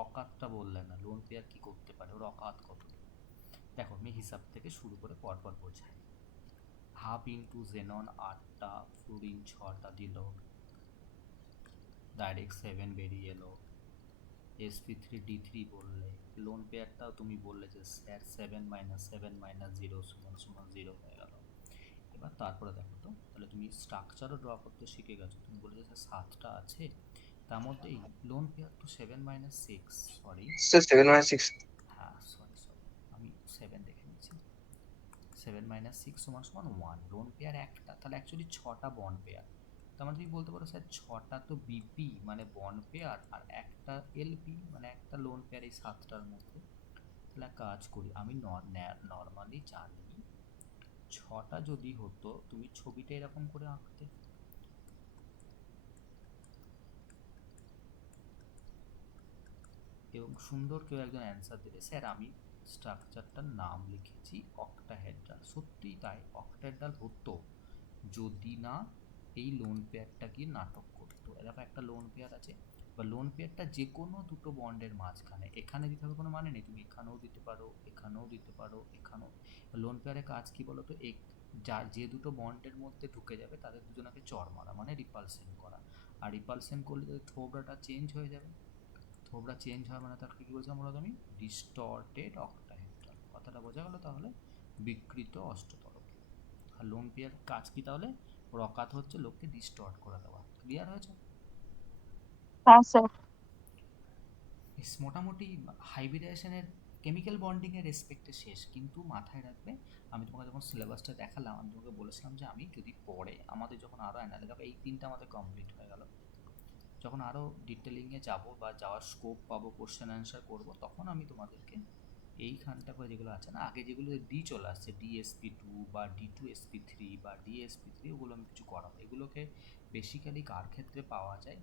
অকাতটা বললে না। লোন পেয়ার কি করতে পারে, ওর অকাত কত? দেখো আমি হিসাব থেকে শুরু করে পরপর বোঝাই। হাফ ইন্টু জেনন 8টা, ফ্লুরিন 6টা দিল, ডাইরেক্ট 7 বেরিয়ে এলো। sp3d3 বললে, লোন পেয়ারটাও তুমি বললে যে স্যার 7 - 7 - 0 = 0 হয়ে গেল। এবার তারপরে দেখো তো, তাহলে তুমি স্ট্রাকচারও ড্র করতে শিখে গেছো। তুমি বলে যে স্যার 7টা আছে, তার মধ্যে এই লোন পেয়ার তো 7 - 6, সরি, স্যার 7/6। হ্যাঁ সরি সরি, আমি 7 দেখে নিয়েছি। 7 - 6 = 1, লোন পেয়ার একটা, তাহলে অ্যাকচুয়ালি 6টা বন্ড পেয়ার। তার মানে তুমি বলতে পারো স্যার 6টা তো বিপি মানে বন্ড পেয়ার, আর একটা এলপি মানে একটা লোন পেয়ার, এই 7টার মধ্যে। তাহলে এক কাজ করি, আমি নর্মালি জানি 6টা যদি হতো, তুমি ছবিটা এরকম করে আঁকতে, এবং সুন্দর কেউ একজন অ্যান্সার দিলে স্যার আমি স্ট্রাকচারটার নাম লিখেছি অক্টাহেড্রাল। সত্যিই তাই, অক্টাহেড্রাল হতো যদি না এই লোন পেয়ারটা গিয়ে নাটক করতো। এরকম একটা লোন পেয়ার আছে, বা লোন পেয়ারটা যে কোনো দুটো বন্ডের মাঝখানে, এখানে দিতে হবে কোনো মানে নেই, তুমি এখানেও দিতে পারো, এখানেও দিতে পারো, এখানেও। লোন পেয়ারের কাজ কি বলো তো, যার যে দুটো বন্ডের মধ্যে ঢুকে যাবে তাদের দুজনকে চড় মারা, মানে রিপালসেন করা। আর রিপালসেন করলে যদি থোবড়াটা চেঞ্জ হয়ে যাবে, থোবড়া চেঞ্জ হয় মানে তাকে কি বলছিলাম বলো আমি, ডিস্টর্টেড অক্টাহেড্রাল। কথাটা বোঝা গেল তাহলে? বিকৃত অষ্টতরকীয়। আর লোন পেয়ার কাজ কি তাহলে? ওর অকাত হচ্ছে লোককে ডিস্টর্ট করে দেওয়া। ক্লিয়ার হয়েছে? Yes, sir. মোটামুটি হাইব্রিডাইজেশনের কেমিক্যাল বন্ডিংয়ের রেসপেক্টে শেষ, কিন্তু মাথায় রাখবে আমি তোমাকে যখন সিলেবাসটা দেখালাম আমি তোমাকে বলেছিলাম যে আমি যদি পরে আমাদের যখন আরও অ্যানালিসিস এই তিনটা আমাদের কমপ্লিট হয়ে গেল, যখন আরও ডিটেলিংয়ে যাব বা যাওয়ার স্কোপ পাবো, কোশ্চেন অ্যান্সার করবো, তখন আমি তোমাদেরকে এইখানটা করে যেগুলো আছে না, আগে যেগুলো ডি চলে আসছে DSP2 বা D2SP3 বা DSP3, ওগুলো আমি কিছু করাবো। এগুলোকে বেসিক্যালি কার ক্ষেত্রে পাওয়া যায়?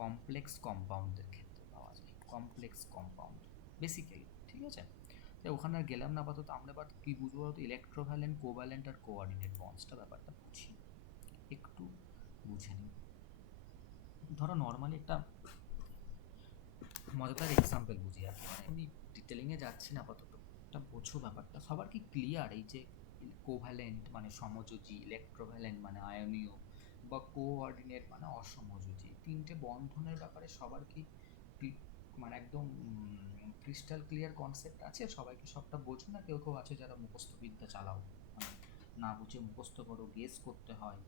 কমপ্লেক্স কম্পাউন্ডের ক্ষেত্রে পাওয়া যায়, কমপ্লেক্স কম্পাউন্ড বেসিক্যালি, ঠিক আছে? তাই ওখানে আর গেলাম না আপাতত। আমরা এবার কী বুঝবো বলতো, ইলেকট্রোভ্যালেন্ট, কোভ্যালেন্ট আর কোঅর্ডিনেট বন্ডসটা ব্যাপারটা বুঝি, একটু বুঝে নিই। ধরো নর্মালি একটা মজাদার এক্সাম্পল বুঝি আর কি, মানে এমনি ডিটেলিংয়ে যাচ্ছি না আপাতত, একটা বোঝো ব্যাপারটা। সবার কি ক্লিয়ার এই যে কোভ্যালেন্ট মানে সমযোজী, ইলেকট্রোভ্যালেন্ট মানে আয়নীয়, বা কোঅর্ডিনেট মানে অসমযোজী, তিনটে বন্ধনের ব্যাপারে সবার কি মানে একদম ক্রিস্টাল ক্লিয়ার কনসেপ্ট আছে? সবাই কি সবটা বোঝো, না কেউ কেউ আছে যারা মুখস্থ বিদ্যা চালাও, মানে না বুঝে মুখস্থ করো, গেস করতে হয়?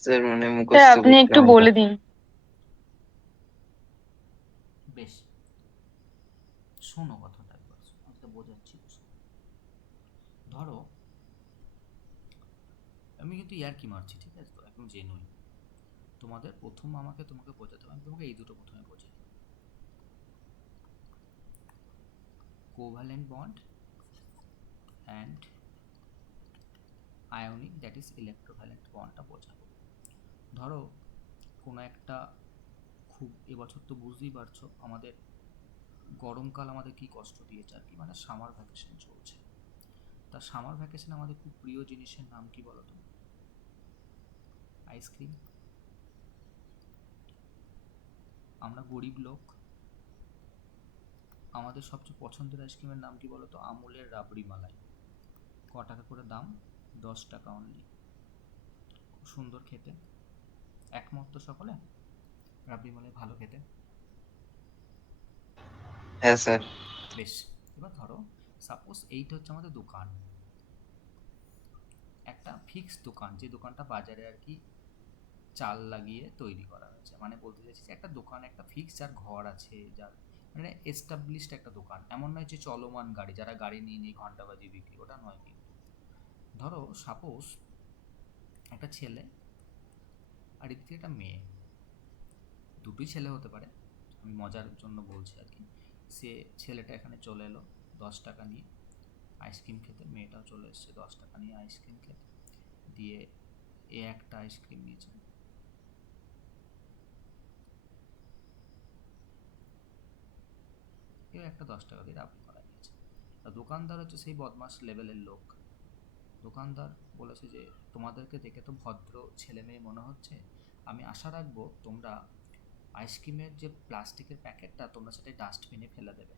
স্যার মানে স্যার মুখস্থ আপনি করতে একটু হয়। বলে দিন। বেশ, শোনো কথাটা একবার, আমি তো বোঝাচ্ছি তো শোনো। ধরো আমি কিন্তু ইয়ার্কি মারছি, ঠিক আছে তো, একদম জেনুইন। তোমাদের প্রথম তোমাকে বোঝাতে হবে, আমি তোমাকে এই দুটো প্রথমে বোঝাই। Covalent bond and ionic, that is electrovalent বন্ডটা বোঝাবো। ধরো কোনো একটা খুব, এবছর তো বুঝতেই পারছো আমাদের গরমকাল আমাদের কি কষ্ট দিয়েছে আর কি, মানে সামার ভ্যাকেশন চলছে। তা সামার ভ্যাকেশন আমাদের খুব প্রিয় জিনিসের নাম কি বলো তো? আইসক্রিম। আমরা গরিব লোক, আমাদের সবচেয়ে পছন্দের আইসক্রিমের নাম কি বলো তো? আমুলের রাবড়ি মালাই। ক টাকা করে দাম? 10 টাকা অনলি। খুব সুন্দর খেতে, একমত তো সকলে? রাবড়ি মালাই ভালো খেতে। হ্যাঁ স্যার। বেশ, এবার ধরো সাপোজ এইটা হচ্ছে আমাদের দোকান, একটা ফিক্সড দোকান, যে দোকানটা বাজারে আর কি চাল লাগিয়ে তৈরি করা হয়েছে। মানে বলতে চাইছি যে একটা দোকান, একটা ফিক্স যার ঘর আছে, যার মানে এস্টাবলিশড একটা দোকান, এমন নয় যে চলমান গাড়ি, যারা গাড়ি নিয়ে নিয়ে ঘন্টাবাজি বিক্রি, ওটা নয় কিন্তু। ধরো সাপোজ একটা ছেলে আর এদিকে একটা মেয়ে, দুটোই ছেলে হতে পারে, আমি মজার জন্য বলছি আর কি। সে ছেলেটা এখানে চলে এলো 10 টাকা নিয়ে আইসক্রিম খেতে, মেয়েটাও চলে এসছে 10 টাকা নিয়ে আইসক্রিম খেতে, দিয়ে এ একটা আইসক্রিম নিয়েছে, কেউ একটা 10 টাকা দিয়ে রাবড়ি মালাই নিয়েছে। আর দোকানদার হচ্ছে সেই বদমাস লেভেলের লোক। দোকানদার বলেছে যে তোমাদেরকে দেখে তো ভদ্র ছেলে মেয়ে মনে হচ্ছে, আমি আশা রাখবো তোমরা আইসক্রিমের যে প্লাস্টিকের প্যাকেটটা তোমরা সেটা ডাস্টবিনে ফেলে দেবে।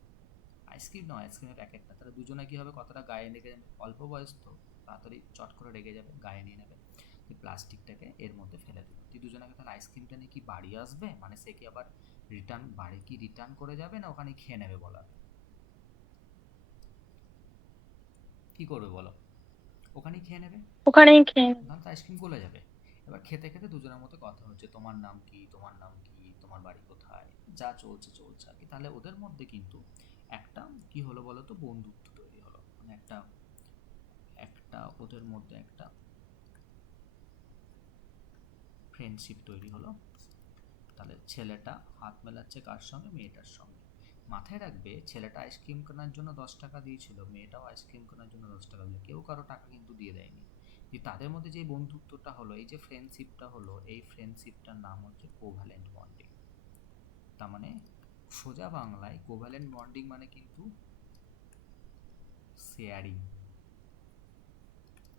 আইসক্রিম নয়, আইসক্রিমের প্যাকেটটা। তাহলে দুজনে কী হবে, কতটা গায়ে লেগে যাবে, অল্প বয়স তো, তাড়াতাড়ি চট করে রেগে যাবে, গায়ে নিয়ে নেবে। তুই প্লাস্টিকটাকে এর মধ্যে ফেলে দিল, তুই দুজনাকে তাহলে আইসক্রিমটা নিয়ে কি বাড়ি আসবে? মানে সে কি আবার বাড়ি কি রিটার্ন করে যাবে, না ওখানে খেয়ে নেবে বলা? কি করবে বলো? ওখানেই খেয়ে নেবে, ওখানেই খেয়ে নাহলে তো আইসক্রিম গলে যাবে। এবার খেতে খেতে দুজনের মধ্যে কথা হচ্ছে, তোমার নাম কি, তোমার নাম কি, তোমার বাড়ি কোথায়, যা চলছে চলছে আর কি। তাহলে ওদের মধ্যে কিন্তু একটা কি হলো বলো তো, বন্ধুত্ব তৈরি হলো, মানে একটা একটা ওদের মধ্যে একটা ফ্রেন্ডশিপ তৈরি হলো। তাহলে ছেলেটা হাত মেলাচ্ছে কার সঙ্গে? মেয়েটার সঙ্গে। মাথায় রাখবে ছেলেটা আইসক্রিম কেনার জন্য 10 টাকা দিয়েছিল, মেয়েটাও আইসক্রিম কেনার জন্য 10 টাকা দিল, কেউ কারো টাকা কিন্তু দিয়ে দেয়নি। যে তাদের মধ্যে যে বন্ধুত্বটা হলো, এই যে ফ্রেন্ডশিপটা হলো, এই ফ্রেন্ডশিপটার নাম হচ্ছে কোভ্যালেন্ট বন্ডিং। তার মানে সোজা বাংলায় কোভ্যালেন্ট বন্ডিং মানে কিন্তু শেয়ারিং।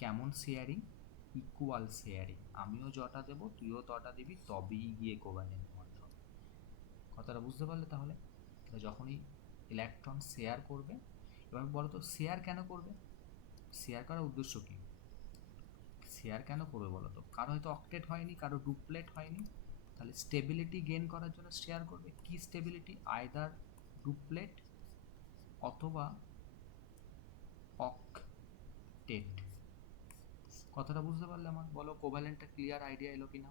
কেমন শেয়ারিং? Equal sharing. আমিও যটা দেবো তুইও তটা দিবি, তবেই গিয়ে কোভ্যালেন্ট বন্ড হবে। কথাটা বুঝতে পারলে? তাহলে যখনই ইলেকট্রন শেয়ার করবে, এবার বলো তো শেয়ার কেন করবে? শেয়ার করার উদ্দেশ্য কি? শেয়ার কেন করবে বলো তো? কারো হয়তো অক্টেট হয়নি, কারো ডুপ্লেট হয়নি, তাহলে স্টেবিলিটি গেইন করার জন্য শেয়ার করবে। কি স্টেবিলিটি? আইদার ডুপ্লেট অথবা অক্টেট। কথাটা বুঝতে পারলে আমার? বলো কোভ্যালেন্টটা ক্লিয়ার আইডিয়া এলো কিনা?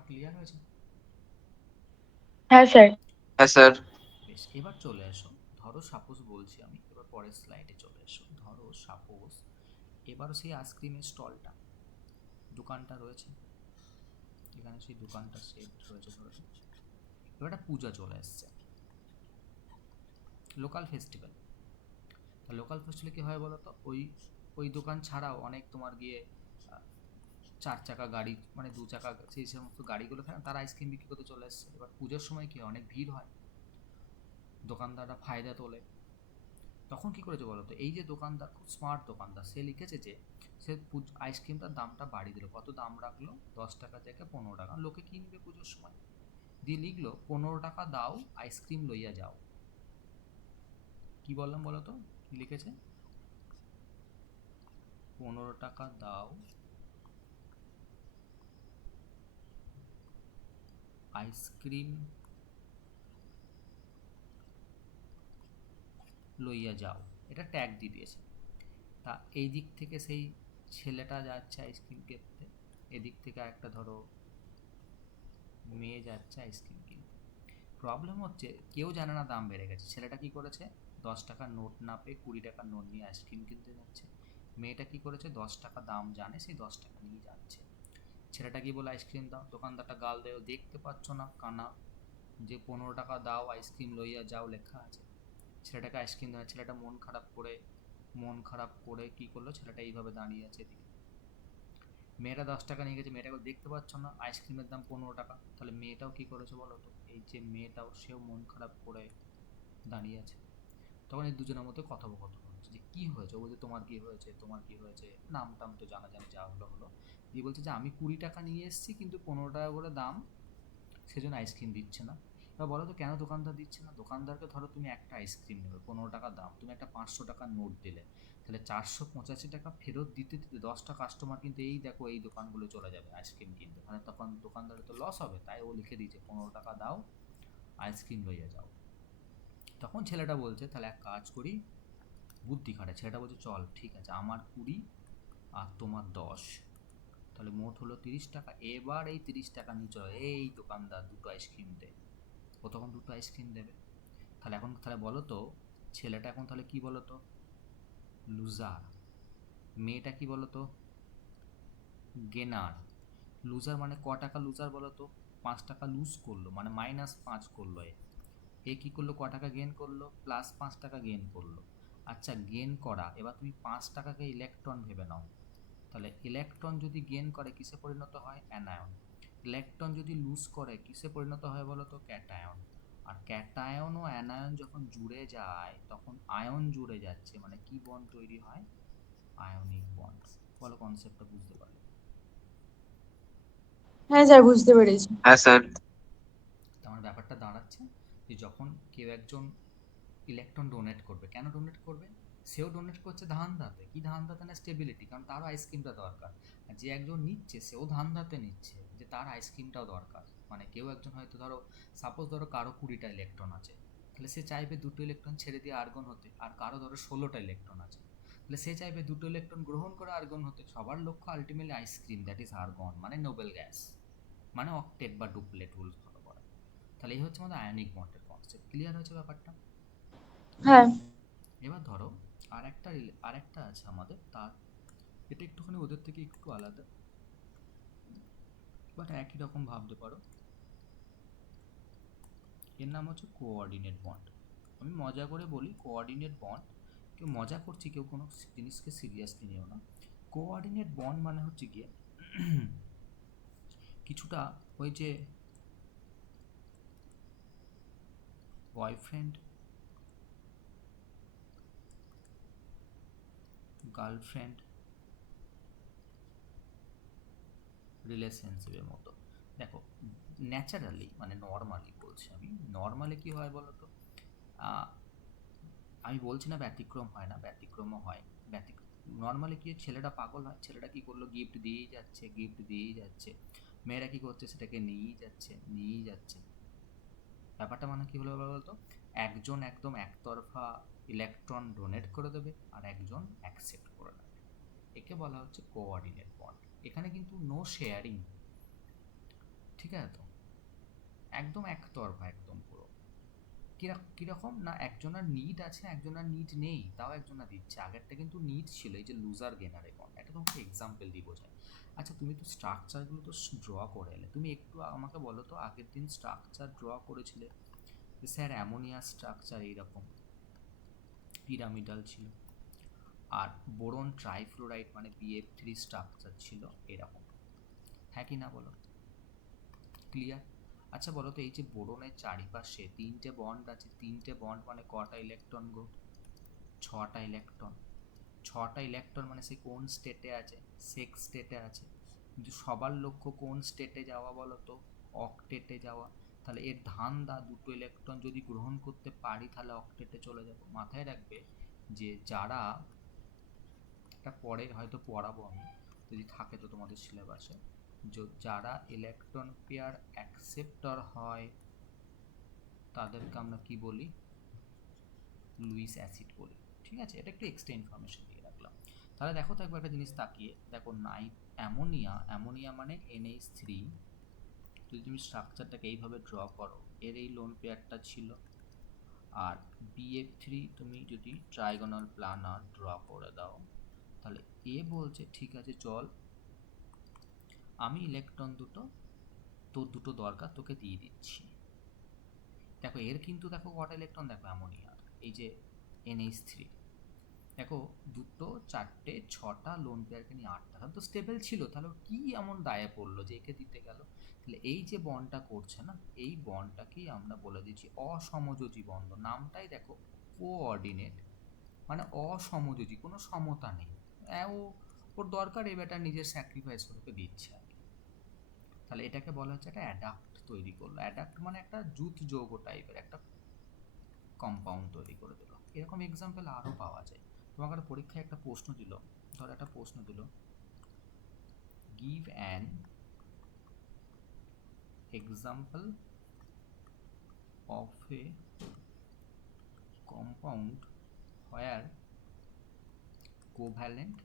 সবার ক্লিয়ার হয়েছে? হ্যাঁ স্যার। হ্যাঁ স্যার। বেশ, এবার চলে এসো, ধরো সাপোজ বলছি আমি, এবার পরের স্লাইডে চলে এসো। ধরো সাপোজ এবারও সেই আইসক্রিমের স্টলটা, দোকানটা রয়েছে এখানে, সেই দোকানটা সেট রয়েছে ধরে নিই। এবার একটা পূজা চলে এসছে, লোকাল ফেস্টিভ্যাল। তা লোকাল ফেস্টিভ্যালে কী হয় বলো তো, ওই দোকান ছাড়াও অনেক তোমার গিয়ে চার চাকা গাড়ি, মানে দু চাকা, সেই সমস্ত গাড়িগুলো থাকে, তারা আইসক্রিম বিক্রি করতে চলে এসছে। এবার পুজোর সময় কি হয়, অনেক ভিড় হয়, দোকানদাররা ফায়দা তোলে। তখন কি করেছে বলো তো, এই যে দোকানদার, খুব স্মার্ট দোকানদার, সে লিখেছে যে সে আইসক্রিমটার দামটা বাড়িয়ে দিল। কত দাম রাখলো? 10 টাকা থেকে 15 টাকা। লোকে কিনবে পুজোর সময়, দিয়ে লিখলো 15 টাকা দাও, আইসক্রিম লইয়া যাও। কি বললাম বলো তো, কি লিখেছে? 15 টাকা দাও, আইসক্রিম লইয়া যাও, এটা ট্যাগ দিয়ে দিয়েছে। তা এই দিক থেকে সেই ছেলেটা যাচ্ছে আইসক্রিম কিনতে, এদিক থেকে আরেকটা ধরো মেয়ে যাচ্ছে আইসক্রিম কিনতে। প্রবলেম হচ্ছে কেউ জানে না দাম বেড়ে গেছে। ছেলেটা কি করেছে, 10 টাকার নোট না পেয়ে 20 টাকার নোট নিয়ে আইসক্রিম কিনতে যাচ্ছে। মেয়েটা কি করেছে, 10 টাকা দাম জানে, সেই 10 টাকা নিয়ে যাচ্ছে। ছেলেটা কি বলে আইসক্রিম দাও, দোকানদারটা গাল দেয়, দেখতে পাচ্ছ না কানা যে 15 টাকা দাও, আইসক্রিম লইয়া যাও লেখা আছে। ছেলেটাকে আইসক্রিম দেয়, ছেলেটা মন খারাপ করে কি করলো, ছেলেটা এইভাবে দাঁড়িয়ে আছে এদিকে। মেয়েটা 10 টাকা নিয়ে গেছে, মেয়েটাকে দেখতে পাচ্ছ না, আইসক্রিমের দাম 15 টাকা। তাহলে মেয়েটাও কি করেছে বলো তো, এই যে মেয়েটাও, সেও মন খারাপ করে দাঁড়িয়ে আছে। তখন এই দুজনের মধ্যে কথোপকথন হচ্ছে যে কি হয়েছে, ও বলছে তোমার কি হয়েছে, তোমার কি হয়েছে, নাম টাম তো জানা জানি, যা হলো হলো। দিয়ে বলছে যে আমি 20 টাকা নিয়ে এসেছি, কিন্তু 15 টাকা করে দাম, সেজন্য আইসক্রিম দিচ্ছে না। এবার বলো তো কেন দোকানদার দিচ্ছে না? দোকানদারকে ধরো তুমি একটা আইসক্রিম নেবে, 15 টাকা দাম, তুমি একটা 500 টাকার নোট দিলে, তাহলে 485 টাকা ফেরত দিতে দিতে 10টা কাস্টমার কিন্তু এই দেখো এই দোকানগুলো চলে যাবে আইসক্রিম কিনতে, তাহলে তখন দোকানদারের তো লস হবে। তাই ও লিখে দিয়েছে 15 টাকা দাও, আইসক্রিম লইয়া যাও। তখন ছেলেটা বলছে তাহলে এক কাজ করি, বুদ্ধি খাটে ছেলেটা বলছে চল ঠিক আছে, আমার 20 আর তোমার 10, তাহলে মোট হলো 30 টাকা। এবার এই 30 টাকা নিয়ে চলো, এই দোকানদার দুটো আইসক্রিম দে। ও তখন দুটো আইসক্রিম দেবে। তাহলে এখন তাহলে বলো তো, ছেলেটা এখন তাহলে কি বলো তো, লুজার। মেয়েটা কি বলো তো, গেনার। লুজার মানে ক টাকা লুজার বলো তো, 5 টাকা লুজ করলো, মানে -5 করলো। এ কি করলো, ক টাকা গেন করলো, +5 টাকা গেন করলো। আচ্ছা গেন করা, এবার তুমি 5 টাকাকে ইলেকট্রন ভেবে নাও। তাহলে ইলেকট্রন যদি গেন করে কিসে পরিণত হয়, অ্যানায়ন। ইলেকট্রন যদি লুজ করে কিসে পরিণত হয় বলো তো, ক্যাটায়ন। আর ক্যাটায়ন ও অ্যানায়ন যখন জুড়ে যায় তখন আয়ন জুড়ে যাচ্ছে, মানে কি বন্ড তৈরি হয়, আয়নিক বন্ড। বলো কনসেপ্টটা বুঝতে পারলে? হ্যাঁ স্যার, বুঝতে পেরেছি। হ্যাঁ স্যার। আমার ব্যাপারটা দাঁড়াচ্ছে যে যখন কেউ একজন ইলেকট্রন ডোনেট করবে, কেন ডোনেট করবে? সেও ডোনেট করছে ধান্দাতে, কি ধান্দাতে না, স্টেবিলিটি, কারণ তারও আইসক্রিমটা দরকার। আর যে একজন নিচ্ছে সেও ধান্দাতে নিচ্ছে যে তার আইসক্রিমটাও দরকার। মানে কেউ একজন হয়তো ধরো, সাপোজ ধরো কারো 20টা ইলেকট্রন আছে, তাহলে সে চাইবে দুটো ইলেকট্রন ছেড়ে দিয়ে আর্গন হতে। আর কারো ধরো 16টা ইলেকট্রন আছে, তাহলে সে চাইবে দুটো ইলেকট্রন গ্রহণ করে আর্গন হতে। সবার লক্ষ্য ultimately ice cream, that is argon, মানে নোবেল গ্যাস, মানে অক্টেট বা ডুপ্লেট রুল ফলো করা। তাহলে এই হচ্ছে আমাদের আয়নিক বন্ডের কনসেপ্ট। ক্লিয়ার হয়েছে ব্যাপারটা? হ্যাঁ। এবার ধরো আর একটা আছে আমাদের, তার এটা একটুখানি ওদের থেকে একটু আলাদা, বাট একই রকম ভাবতে পারো। এর নাম হচ্ছে কোঅর্ডিনেট বন্ড। আমি মজা করে বলি কোঅর্ডিনেট বন্ড, কেউ মজা করছি, কেউ কোনো জিনিসকে সিরিয়াসলি নিও না। কোঅর্ডিনেট বন্ড মানে হচ্ছে গিয়ে কিছুটা ওই যে বয়ফ্রেন্ড গার্লফ্রেন্ড রিলেশনশিপের মতো। দেখো ন্যাচারালি, মানে নর্মালি বলছি আমি, নর্মালি কি হয় বলো তো, আমি বলছি না ব্যতিক্রম হয় না, ব্যতিক্রমও হয়। নর্মালি কি ছেলেটা পাগল হয়, ছেলেটা কি করলো, গিফট দিয়েই যাচ্ছে, গিফট দিয়েই যাচ্ছে। মেয়েরা কি করছে, সেটাকে নিয়েই যাচ্ছে, নিয়েই যাচ্ছে। ব্যাপারটা মানে কি হলো বলতো, একজন একদম একতরফা ইলেকট্রন ডোনেট করে দেবে আর একজন অ্যাকসেপ্ট করে নেবে। একে বলা হচ্ছে কোঅর্ডিনেট বন্ড। এখানে কিন্তু নো শেয়ারিং। ঠিক আছে তো, একদম একতরফা, একদম পুরো কিরকম না, একজনের নিড আছে একজনের নিড নেই, তাও একজনা দিচ্ছে। আগেরটা কিন্তু নিড ছিল, এই যে লুজার গেনার অ্যাকাউন্ট, এটা তোমাকে এক্সাম্পল দিয়ে বোঝায়। আচ্ছা তুমি তো স্ট্রাকচারগুলো তো ড্র করে এলে, তুমি একটু আমাকে বলো তো আগের দিন স্ট্রাকচার ড্র করেছিলে যে স্যার অ্যামোনিয়া স্ট্রাকচার এইরকম পিরামিডাল ছিল, আর বোরন ট্রাইফ্লোরাইড মানে BF3 স্ট্রাকচার ছিল এরকম, হ্যাঁ কি না বলো? ক্লিয়ার? আচ্ছা বলো তো এই যে বোরনের চারিপাশে 3টে বন্ড আছে, 3টে বন্ড মানে কটা ইলেকট্রন গো? 6টা ইলেকট্রন। 6টা ইলেকট্রন মানে সে কোন স্টেটে আছে? সেক্স স্টেটে আছে। কিন্তু সবার লক্ষ্য কোন স্টেটে যাওয়া বলো তো? অকটেটে যাওয়া। তাহলে এর ধান্দা দুটো ইলেকট্রন যদি গ্রহণ করতে পারি তাহলে অকটেটে চলে যাব। মাথায় রাখবে যে যারা, এটা পরে হয়তো পড়াবো আমি, যদি থাকে তো তোমাদের সিলেবাসে, যারা ইলেকট্রন পেয়ার অ্যাকসেপ্টর হয় তাদেরকে আমরা কি বলি? লুইস অ্যাসিড বলি। ঠিক আছে, এটা একটু এক্সট্রা ইনফরমেশন দিয়ে রাখলাম। তাহলে দেখো তো একবার একটা জিনিস তাকিয়ে দেখো, অ্যামোনিয়া মানে NH3, যদি তুমি স্ট্রাকচারটাকে এইভাবে ড্র করো, এর এই লোন পেয়ারটা ছিল, আর BF3 তুমি যদি ট্রাইগোনাল প্লানার ড্র করে দাও, তাহলে এ বলছে ঠিক আছে চল আমি ইলেকট্রন দুটো, তোর দুটো দরকার তোকে দিয়ে দিচ্ছি। দেখো এর কিন্তু দেখো কটা ইলেকট্রন, দেখো অ্যামোনিয়ার এই যে NH3, দেখো 2, 4, 6টা লোন পেয়ারকে নিয়ে 8টা, তাহলে তো স্টেবল ছিল, তাহলে কি এমন দায়ে পড়লো যে একে দিতে গেল? তাহলে এই যে বন্ডটা করছে না, এই বন্ডটাকেই আমরা বলে দিচ্ছি অসমযোজী বন্ধন। নামটাই দেখো কোঅর্ডিনেট, মানে অসমযোজী, কোনো সমতা নেই। ওর দরকার এই বেটা নিজের স্যাক্রিফাইস করে দিচ্ছে আর কি। তাহলে এটাকে বলা হচ্ছে একটা অ্যাডাক্ট তৈরি করলো। অ্যাডাক্ট মানে একটা জুট যৌগ টাইপের একটা কম্পাউন্ড তৈরি করে দিল। এরকম এক্সাম্পল আরও পাওয়া যায়। তোমাকে একটা পরীক্ষায় একটা প্রশ্ন দিল, ধর একটা প্রশ্ন দিল, give an example of A compound where covalent,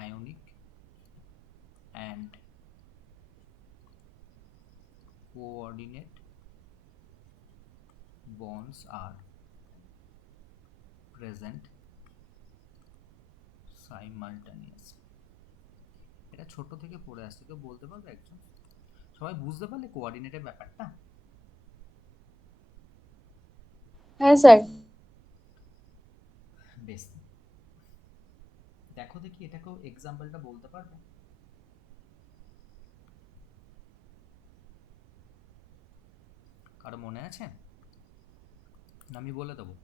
ionic and coordinate bonds are present simultaneously। এটা ছোট থেকে পড়ে আসছে, কেউ বলতে পারবে একজন? সবাই বুঝতে পারলে কোঅর্ডিনেটের ব্যাপারটা? হ্যাঁ স্যার। বেশ, দেখো দেখি এটাকেও এক্সাম্পলটা বলতে পারবে? কারো মনে আছে? না আমি বলে দেবো?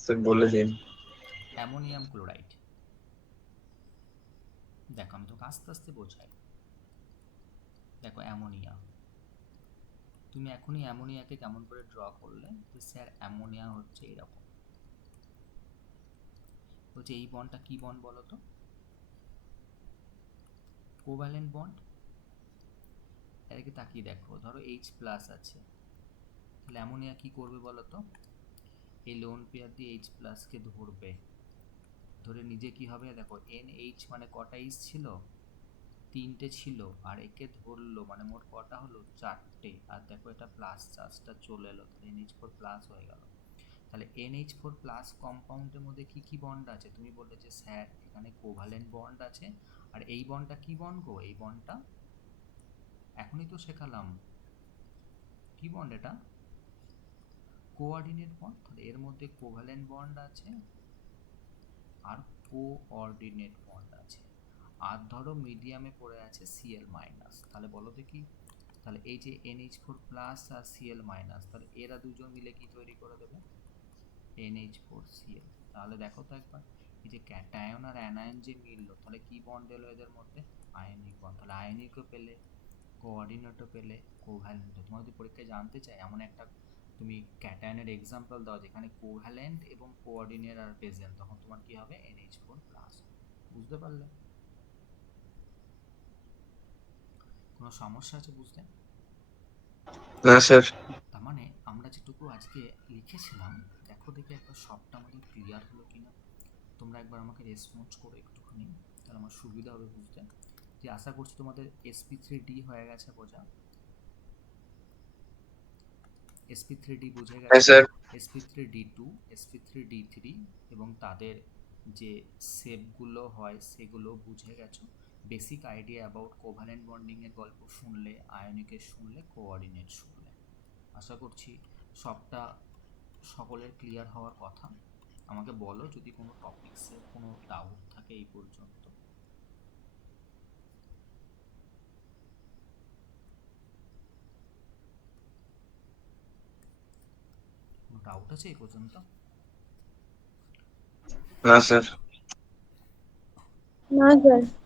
স্যার বলে দিন। Ammonium chloride. দেখো আমি তোকে আস্তে আস্তে বোঝাই। দেখো অ্যামোনিয়া, তুমি এখনই অ্যামোনিয়াকে কেমন করে ড্র করলে যে স্যার অ্যামোনিয়া হচ্ছে এরকম, বলছে এই বন্ডটা কি বন্ড বলো তো? Covalent bond. এটাকে তাকিয়ে দেখো, ধরো H+ আছে, তাহলে অ্যামোনিয়া কি করবে বলো তো? এই লোন পেয়ার দিয়ে H+ কে ধরবে, ধরে নিজে কি হবে দেখো, NH মানে কটা H ছিল? 3টে ছিল, আর একে ধরলো মানে মোট কটা হলো? 4টে, আর দেখো এটা প্লাস চার্জটা চলে এলো, তাহলে NH4+ হয়ে গেল। তাহলে NH4+ কম্পাউন্ডের মধ্যে কি কি বন্ড আছে? তুমি বললে যে স্যার এখানে কোভ্যালেন্ট বন্ড আছে, আর এই বন্ডটা কি বন্ড গো? এই বন্ডটা এখনই তো শেখালাম, কি বন্ড এটা? Coordinate bond. তাহলে এর মধ্যে কোভ্যালেন্ট বন্ড আছে আর কোঅর্ডিনেট বন্ড আছে, আর ধরো মিডিয়ামে পড়ে আছে Cl-, তাহলে বলো দেখি, তাহলে এই যে NH4+ আর Cl-, তাহলে এরা দুজন মিলে কি তৈরি করে দেবে? NH4Cl। তাহলে দেখো তো একবার, এই যে ক্যাটায়ন আর অ্যানায়ন যে মিললো, তাহলে কি বন্ড এলো এদের মধ্যে? Ionic bond. তাহলে আয়নিকও পেলে, কোঅর্ডিনেটও পেলে, কোভ্যালেন্টও। তোমার যদি পরীক্ষায় জানতে চাই এমন একটা তুমি ক্যাটায়নের এক্সাম্পল দাও যেখানে কোভ্যালেন্ট এবং কোঅর্ডিনেট আর প্রেজেন্ট, তখন তোমার কি হবে? NH4+। বুঝতে পারলে? কোনো সমস্যা আছে বুঝতে? না স্যার। তার মানে আমরা যেটুকু আজকে লিখেছিলাম, দেখো দেখি একবার সবটা আমাদের ক্লিয়ার হলো কিনা। তোমরা একবার আমাকে রেসপন্স করো একটুখানি, তাহলে আমার সুবিধা হবে বুঝতে। যে আশা করছি তোমাদের sp3d হয়ে গেছে বোঝা। sp3d বুঝে হ্যাঁ গেছো, স্যার। sp3d2 sp3d3 এবং তাদের যে শেপগুলো হয় সেগুলো বুঝে গেছো। Basic idea about covalent bonding এর গল্প শুনলে, আয়নিকের শুনলে, কোঅর্ডিনেট শুনলে। আশা করছি সবটা সকলের ক্লিয়ার হওয়ার কথা। আমাকে বলো যদি কোনো টপিকসে কোনো ডাউট থাকে এই পর্যন্ত। কোনো ডাউট আছে এই পর্যন্ত? না স্যার। না স্যার।